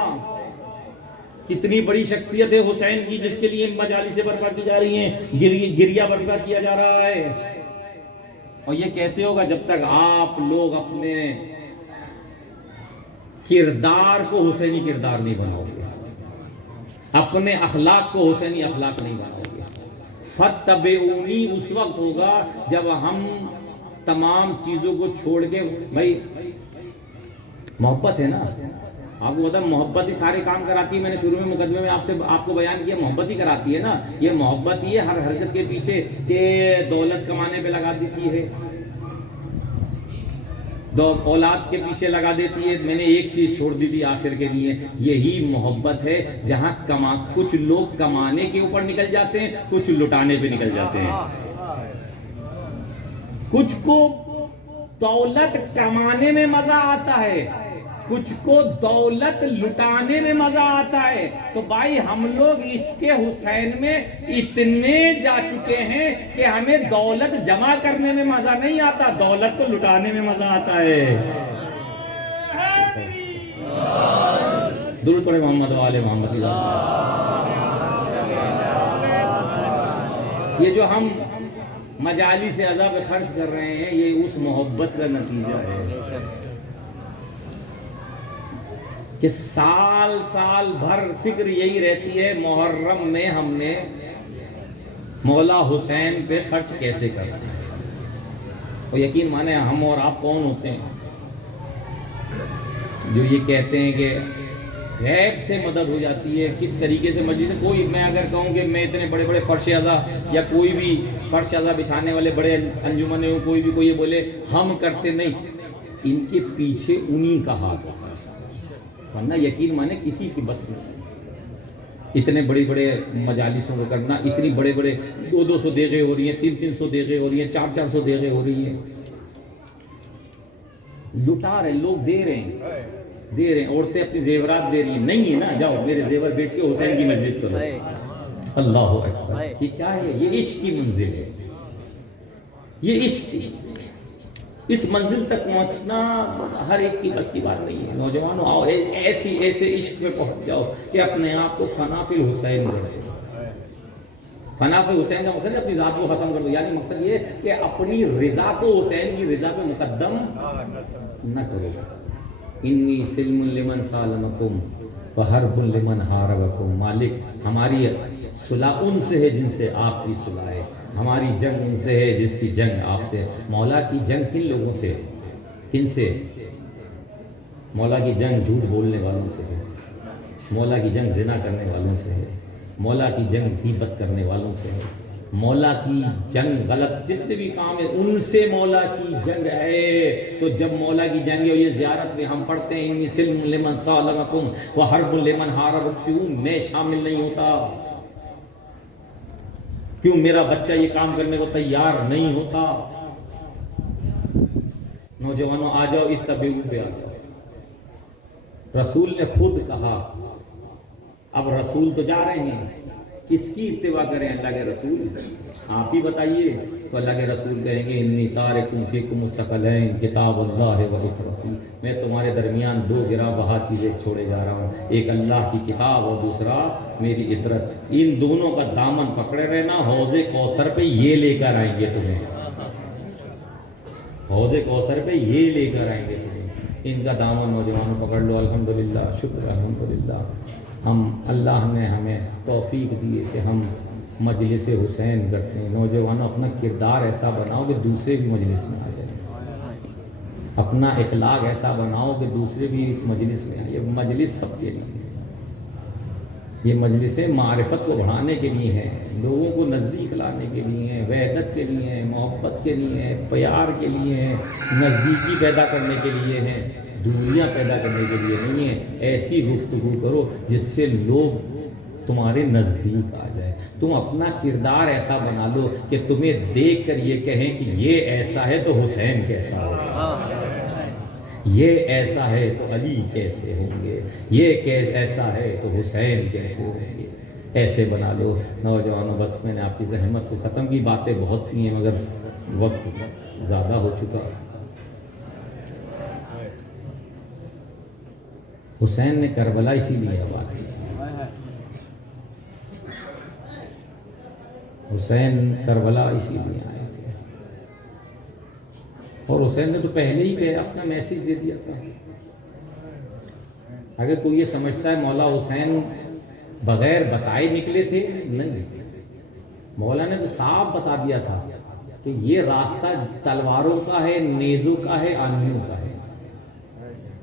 کتنی بڑی شخصیت ہے حسین کی جس کے لیے مجالسیں برپا کی جا رہی ہیں, گریہ برپا کیا جا رہا ہے. اور یہ کیسے ہوگا جب تک آپ لوگ اپنے کردار کو حسینی کردار نہیں بناؤ گے, اپنے اخلاق کو حسینی اخلاق نہیں بناؤ گے. فَاتَّبِعُونِی اس وقت ہوگا جب ہم تمام چیزوں کو چھوڑ کے, بھائی محبت ہے نا, آپ کو پتا محبت ہی سارے کام کراتی ہے. میں نے شروع میں مقدمے میں آپ کو بیان کیا, محبت ہی کراتی ہے نا. یہ محبت ہی ہے ہر حرکت کے پیچھے کہ دولت کمانے پہ لگا دیتی ہے, اولاد کے پیچھے لگا دیتی ہے, میں نے ایک چیز چھوڑ دی تھی آخر کے لیے. یہی محبت ہے جہاں کچھ لوگ کمانے کے اوپر نکل جاتے ہیں, کچھ لٹانے پہ نکل جاتے ہیں. کچھ کو دولت کمانے میں مزہ آتا ہے, کچھ کو دولت لٹانے میں مزہ آتا ہے. تو بھائی ہم لوگ عشق حسین میں اتنے جا چکے ہیں کہ ہمیں دولت جمع کرنے میں مزہ نہیں آتا, دولت کو لٹانے میں مزہ آتا ہے. درود پڑھے محمد و آل محمد. یہ جو ہم مجالس اعضا پہ خرچ کر رہے ہیں یہ اس محبت کا نتیجہ ہے کہ سال سال بھر فکر یہی رہتی ہے محرم میں ہم نے مولا حسین پہ خرچ کیسے کرنا ہے. اور یقین مانے ہم اور آپ کون ہوتے ہیں جو یہ کہتے ہیں کہ غیب سے مدد ہو جاتی ہے. کس طریقے سے مجلس کوئی, میں اگر کہوں کہ میں اتنے بڑے بڑے فرش اعضا یا کوئی بھی فرش اعضا بچھانے والے بڑے انجمن ہوں, کوئی بھی کوئی یہ بولے ہم کرتے نہیں, ان کے پیچھے انہی کا ہاتھ ہوتا ہے. ورنہ یقین مانے کسی کی بس نہیں اتنے بڑے بڑے مجالسوں کو کرنا. اتنی بڑے بڑے 200 دیغیں ہو رہی ہیں, 300 دیغیں ہو رہی ہیں, 400 دیغیں ہو رہی ہیں. لٹا رہے لوگ, دے رہے ہیں, عورتیں اپنی زیورات دے رہی ہیں. نہیں ہے نا, جاؤ میرے زیور بیچ کے حسین کی مجلس کرو. اللہ اکبر. یہ کیا ہے؟ یہ عشق کی منزل ہے. یہ عشق, اس منزل تک پہنچنا ہر ایک کی بس کی بات نہیں ہے. نوجوانوں آؤ ایسے عشق میں پہنچ جاؤ کہ اپنے آپ کو فنا فی الحسین بنائے. فنا فی الحسین کا مقصد ہے اپنی ذات کو ختم کر دو, یعنی مقصد یہ کہ اپنی رضا کو حسین کی رضا پہ مقدم نہ کرو. انی سلم لمن سالمکم وحرب لمن حاربکم. مالک ہماری صلح ان سے ہے جن سے آپ کی صلح ہے, ہماری جنگ ان سے ہے جس کی جنگ آپ سے. مولا کی جنگ کن لوگوں سے, کن سے؟ مولا کی جنگ جھوٹ بولنے والوں سے ہے, مولا کی جنگ زنا کرنے والوں سے ہے, مولا کی جنگ غیبت کرنے والوں سے ہے, مولا کی جنگ غلط جتنے بھی کام ہے ان سے مولا کی جنگ ہے. تو جب مولا کی جنگ ہے, یہ زیارت میں ہم پڑھتے ہیں انی سلم لمن سالمکم وحرب لمن حاربکم, کیوں میں شامل نہیں ہوتا, کیوں میرا بچہ یہ کام کرنے کو تیار نہیں ہوتا. نوجوانوں آ جاؤ, اتبعوا پہ آ جاؤ. رسول نے خود کہا, اب رسول تو جا رہے ہیں, کس کی اتباع کریں؟ اللہ کے رسول. آپ ہی بتائیے. تو اللہ کے رسول کہیں گے انی تارکم فیکم الثقلین کتاب اللہ و عترتی, میں تمہارے درمیان دو گرا بہا چیزیں چھوڑے جا رہا ہوں, ایک اللہ کی کتاب اور دوسرا میری عطرت. ان دونوں کا دامن پکڑے رہنا, حوض کوثر پہ یہ لے کر آئیں گے تمہیں, حوض کوثر پہ یہ لے کر آئیں گے تمہیں. ان کا دامن نوجوانوں پکڑ لو. الحمدللہ, شکر الحمدللہ, ہم اللہ نے ہمیں توفیق دی کہ ہم مجلس حسین کرتے ہیں. نوجوانوں اپنا کردار ایسا بناؤ کہ دوسرے بھی مجلس میں آ جائیں, اپنا اخلاق ایسا بناؤ کہ دوسرے بھی اس مجلس میں آئے. یہ مجلس سب کے لیے, یہ مجلسیں معرفت کو بڑھانے کے لیے ہیں, لوگوں کو نزدیک لانے کے لیے ہیں, وحدت کے لیے ہیں, محبت کے لیے ہیں, پیار کے لیے ہیں, نزدیکی پیدا کرنے کے لیے ہیں, دوریاں پیدا کرنے کے لیے نہیں ہیں. ایسی گفتگو کرو جس سے لوگ تمہارے نزدیک آ جائے. تم اپنا کردار ایسا بنا لو کہ تمہیں دیکھ کر یہ کہیں کہ یہ ایسا ہے تو حسین کیسا ہوگا, یہ ایسا ہے تو علی کیسے ہوں گے, یہ ایسا ہے تو حسین کیسے ہوں گے. ایسے بنا لو. نوجوانوں بس میں نے آپ کی زحمت کو ختم کی, باتیں بہت سی ہیں مگر وقت زیادہ ہو چکا. حسین نے کربلا اسی لیے آباد کی. حسین کربلا اسی لیے آئے تھے, اور حسین نے تو پہلے ہی اپنا میسیج دے دیا تھا. اگر کوئی یہ سمجھتا ہے مولا حسین بغیر بتائے نکلے تھے, نہیں, مولا نے تو صاف بتا دیا تھا کہ یہ راستہ تلواروں کا ہے, نیزوں کا ہے, آنیوں کا ہے.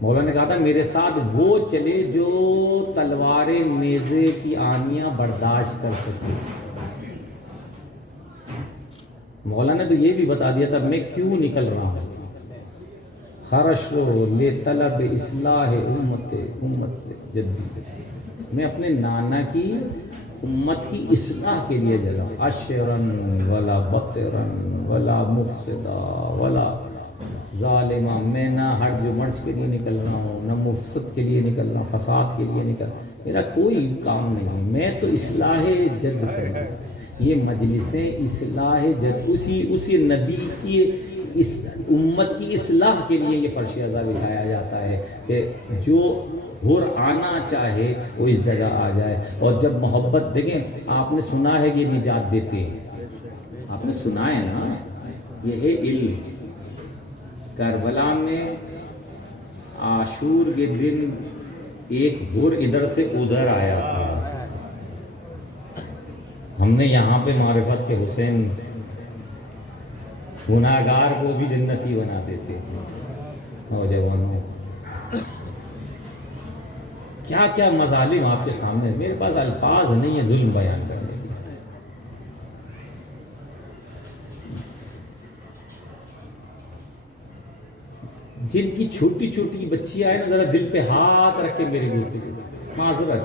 مولا نے کہا تھا میرے ساتھ وہ چلے جو تلواریں, نیزے کی آنیاں برداشت کر سکے. مولا نے تو یہ بھی بتا دیا تھا میں کیوں نکل رہا ہوں. خرشو لے طلب اصلاح امت جدی, میں اپنے نانا کی امت کی اصلاح کے لیے جا رہا ہوں. اشرن ولا بطرن ولا مفسدا ولا, ظالمہ، میں نہ ہٹ جو مرچ کے لیے نکل رہا ہوں، نہ مفسد کے لیے نکل رہا ہوں، فساد کے لیے نکل، میرا کوئی کام نہیں، میں تو اصلاح جد کرنا چاہتا ہوں۔ یہ مجلسیں اصلاح جد، اسی نبی کی اس امت کی اصلاح کے لیے یہ فرش ازا بچھایا جاتا ہے کہ جو ہر آنا چاہے وہ اس جگہ آ جائے۔ اور جب محبت، دیکھیں آپ نے سنا ہے کہ یہ نجات دیتے ہیں، آپ نے سنا ہے نا، یہ ہے علم۔ کربلا میں عاشور کے دن ایک ہر ادھر سے ادھر آیا تھا، ہم نے یہاں پہ معرفت کے حسین گناہگار کو بھی جنتی بنا دیتے ہیں۔ نوجوانوں، کیا کیا مظالم آپ کے سامنے، میرے پاس الفاظ نہیں ہے ظلم بیان کرنے کے۔ جن کی چھوٹی چھوٹی بچیاں ہیں، ذرا دل پہ ہاتھ رکھ کے میرے گفتگو معذرت،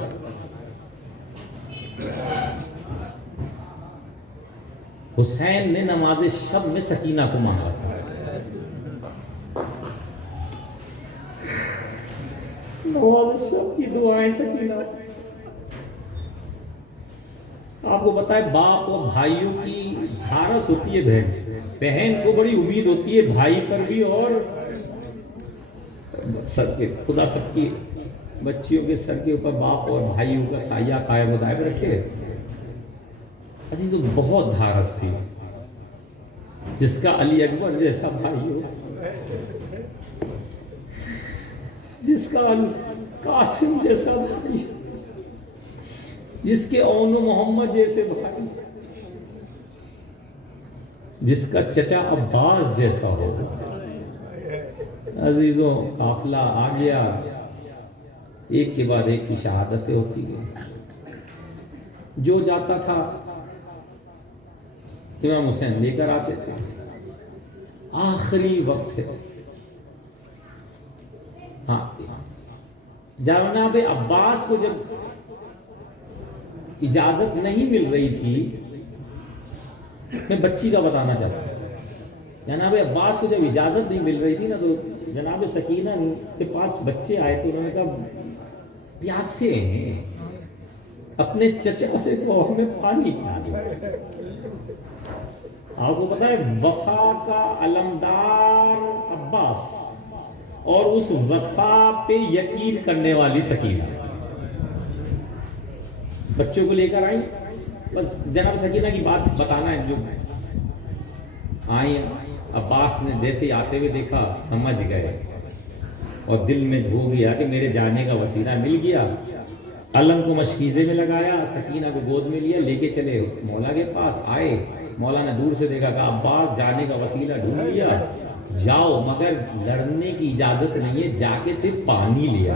حسین نے نماز شب میں سکینہ کو مانگا تھا، نماز شب کی دعائیں سکینہ۔ آپ کو پتا ہے باپ اور بھائیوں کی دھارس ہوتی ہے، بہن کو بڑی امید ہوتی ہے بھائی پر بھی، اور سر کے خدا سب کی بچیوں کے سر کے اوپر باپ اور بھائیوں کا سایہ قائم و دائم رکھے۔ عزیزو بہت دھارس تھی، جس کا علی اکبر جیسا بھائی ہو، جس کا قاسم جیسا بھائی، جس کے اون محمد جیسے بھائی، جس کا چچا عباس جیسا ہو۔ عزیزوں قافلہ آ گیا، ایک کے بعد ایک کی شہادتیں ہوتی گئی۔ جو جاتا تھا امام حسین لے کر آتے تھے، آخری وقت ہے۔ ہاں، جناب عباس کو جب اجازت نہیں مل رہی تھی، میں بچی کا بتانا چاہتا ہوں، جناب عباس کو جب اجازت نہیں مل رہی تھی نا، تو جناب سکینہ کے پاس بچے آئے تو انہوں نے کہا پیاسے ہیں، اپنے چچا سے کو ہمیں پانی پلا دو۔ آپ کو پتا ہے وفا کا علمدار عباس اور اس وفا پہ یقین کرنے والی سکینہ بچوں کو لے کر آئی۔ بس جناب سکینہ کی بات بتانا ہے، جو آئی عباس نے جیسے آتے ہوئے دیکھا سمجھ گئے اور دل میں دھو گیا کہ میرے جانے کا وسیلہ مل گیا۔ علم کو مشکیزے میں لگایا، سکینہ کو گود میں لیا، لے کے چلے مولا کے پاس آئے۔ مولا نے دور سے دیکھا، کہا عباس جانے کا وسیلہ ڈھونڈ لیا، جاؤ، مگر لڑنے کی اجازت نہیں ہے، جا کے صرف پانی لیا۔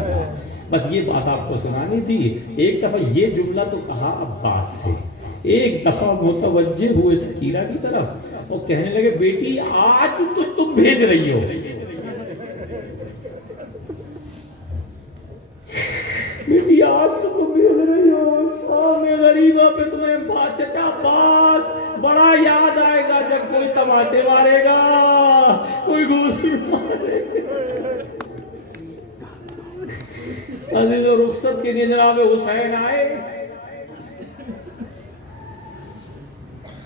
بس یہ بات آپ کو سنانی تھی۔ ایک دفعہ یہ جملہ تو کہا عباس سے، ایک دفعہ متوجہ ہوئے سکینہ کی طرف اور کہنے لگے بیٹی آج تو تم بھیج رہی ہو، بیٹی آج تو تم بھیج رہی ہو، سامنے غریبہ پہ تمہیں چچا عباس بڑا یاد آئے گا جب کوئی تماچے مارے گا، کوئی گوشی مارے گا۔ عزیز و رخصت کے لیے جناب حسین آئے،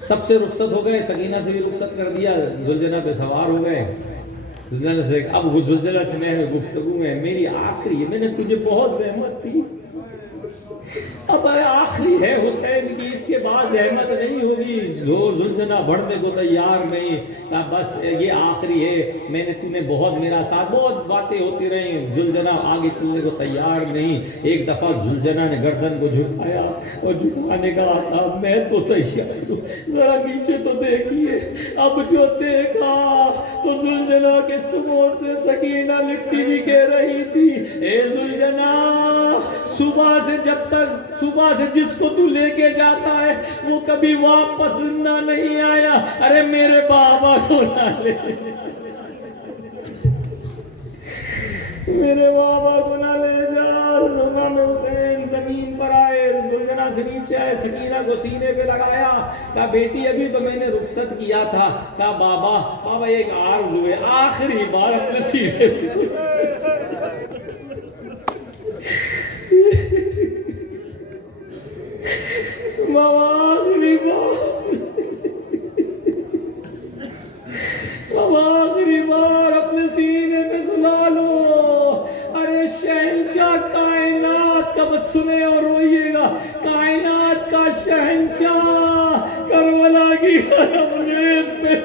سب سے رخصت ہو گئے، سکینہ سے بھی رخصت کر دیا، زلجنہ پہ سوار ہو گئے۔ زلجنہ سے اب زلجنہ سے میں گفتگو ہے، میری آخری ہے، میں نے تجھے بہت زحمت دی، اب آخری ہے حسین کی، اس کے بعد زحمت نہیں ہوگی۔ زلجنہ بڑھنے کو تیار نہیں، کہا بس یہ آخری ہے، میں نے تمہیں بہت میرا ساتھ، بہت باتیں ہوتی رہی، زلجنہ آگے چلنے کو تیار نہیں۔ ایک دفعہ زلجنہ نے گردن کو جھکایا اور جھکانے کا کہا میں تو تیار ہوں، ذرا نیچے تو دیکھیے۔ اب جو دیکھا تو زلجنہ کے سموں سے سکینہ لکھتی بھی کہہ رہی تھی، اے زلجنہ صبح سے جب تک، صبح سے جس کو تو لے کے جاتا ہے وہ کبھی واپس زندہ نہیں آیا، ارے میرے بابا کو نہ لے، میرے بابا کو نہ لے جا۔ امام حسین زمین پر آئے، زلجنہ سے نیچے آئے, سکینہ کو سینے پہ لگایا, کہا بیٹی ابھی تو میں نے رخصت کیا تھا. کہا بابا ایک عرض ہوئے, آخری بار اپنے سینے پہ سنا. بابا آخری بار اپنے سینے پہ سنا لو. ارے شہنشاہ کائنات کا, بس سنے اور روئیے گا, کائنات کا شہنشاہ کربلا کی ریت پہ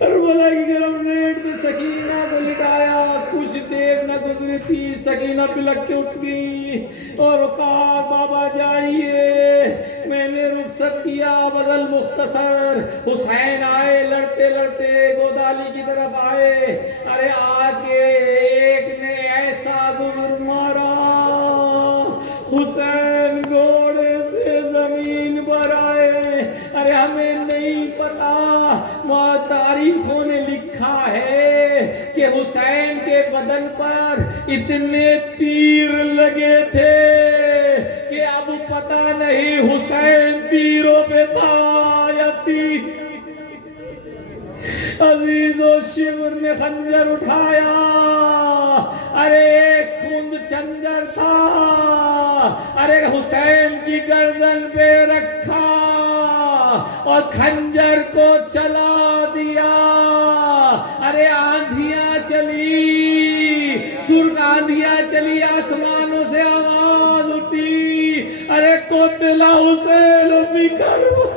کربلا کی گرم ریت پہ سکینہ کو لٹایا. کچھ دیر نہ گزری تھی, سکینہ پلک کے اٹھ گئی اور کہا بابا جائیے, میں نے رخصت کیا بدل مختصر. حسین آئے لڑتے لڑتے گودالی کی طرف آئے. ارے آگے ایک نے ایسا گزر مارا, حسین گھوڑے سے زمین پر آئے. ارے ہمیں نہیں پتا, تاریخوں نے لکھا ہے کہ حسین کے بدن پر اتنے تیر لگے تھے کہ اب پتا نہیں حسین تیروں پہ تھا یا تیر. عزیز و شمر نے خنجر اٹھایا. ارے ایک کھند چنگر تھا, ارے حسین کی گردن پہ رکھا اور خنجر کو چلا دیا. ارے آندھیاں چلی, سرخ آندھیاں چلی, آسمانوں سے آواز اٹھی, ارے قتل حسین فی کربلا.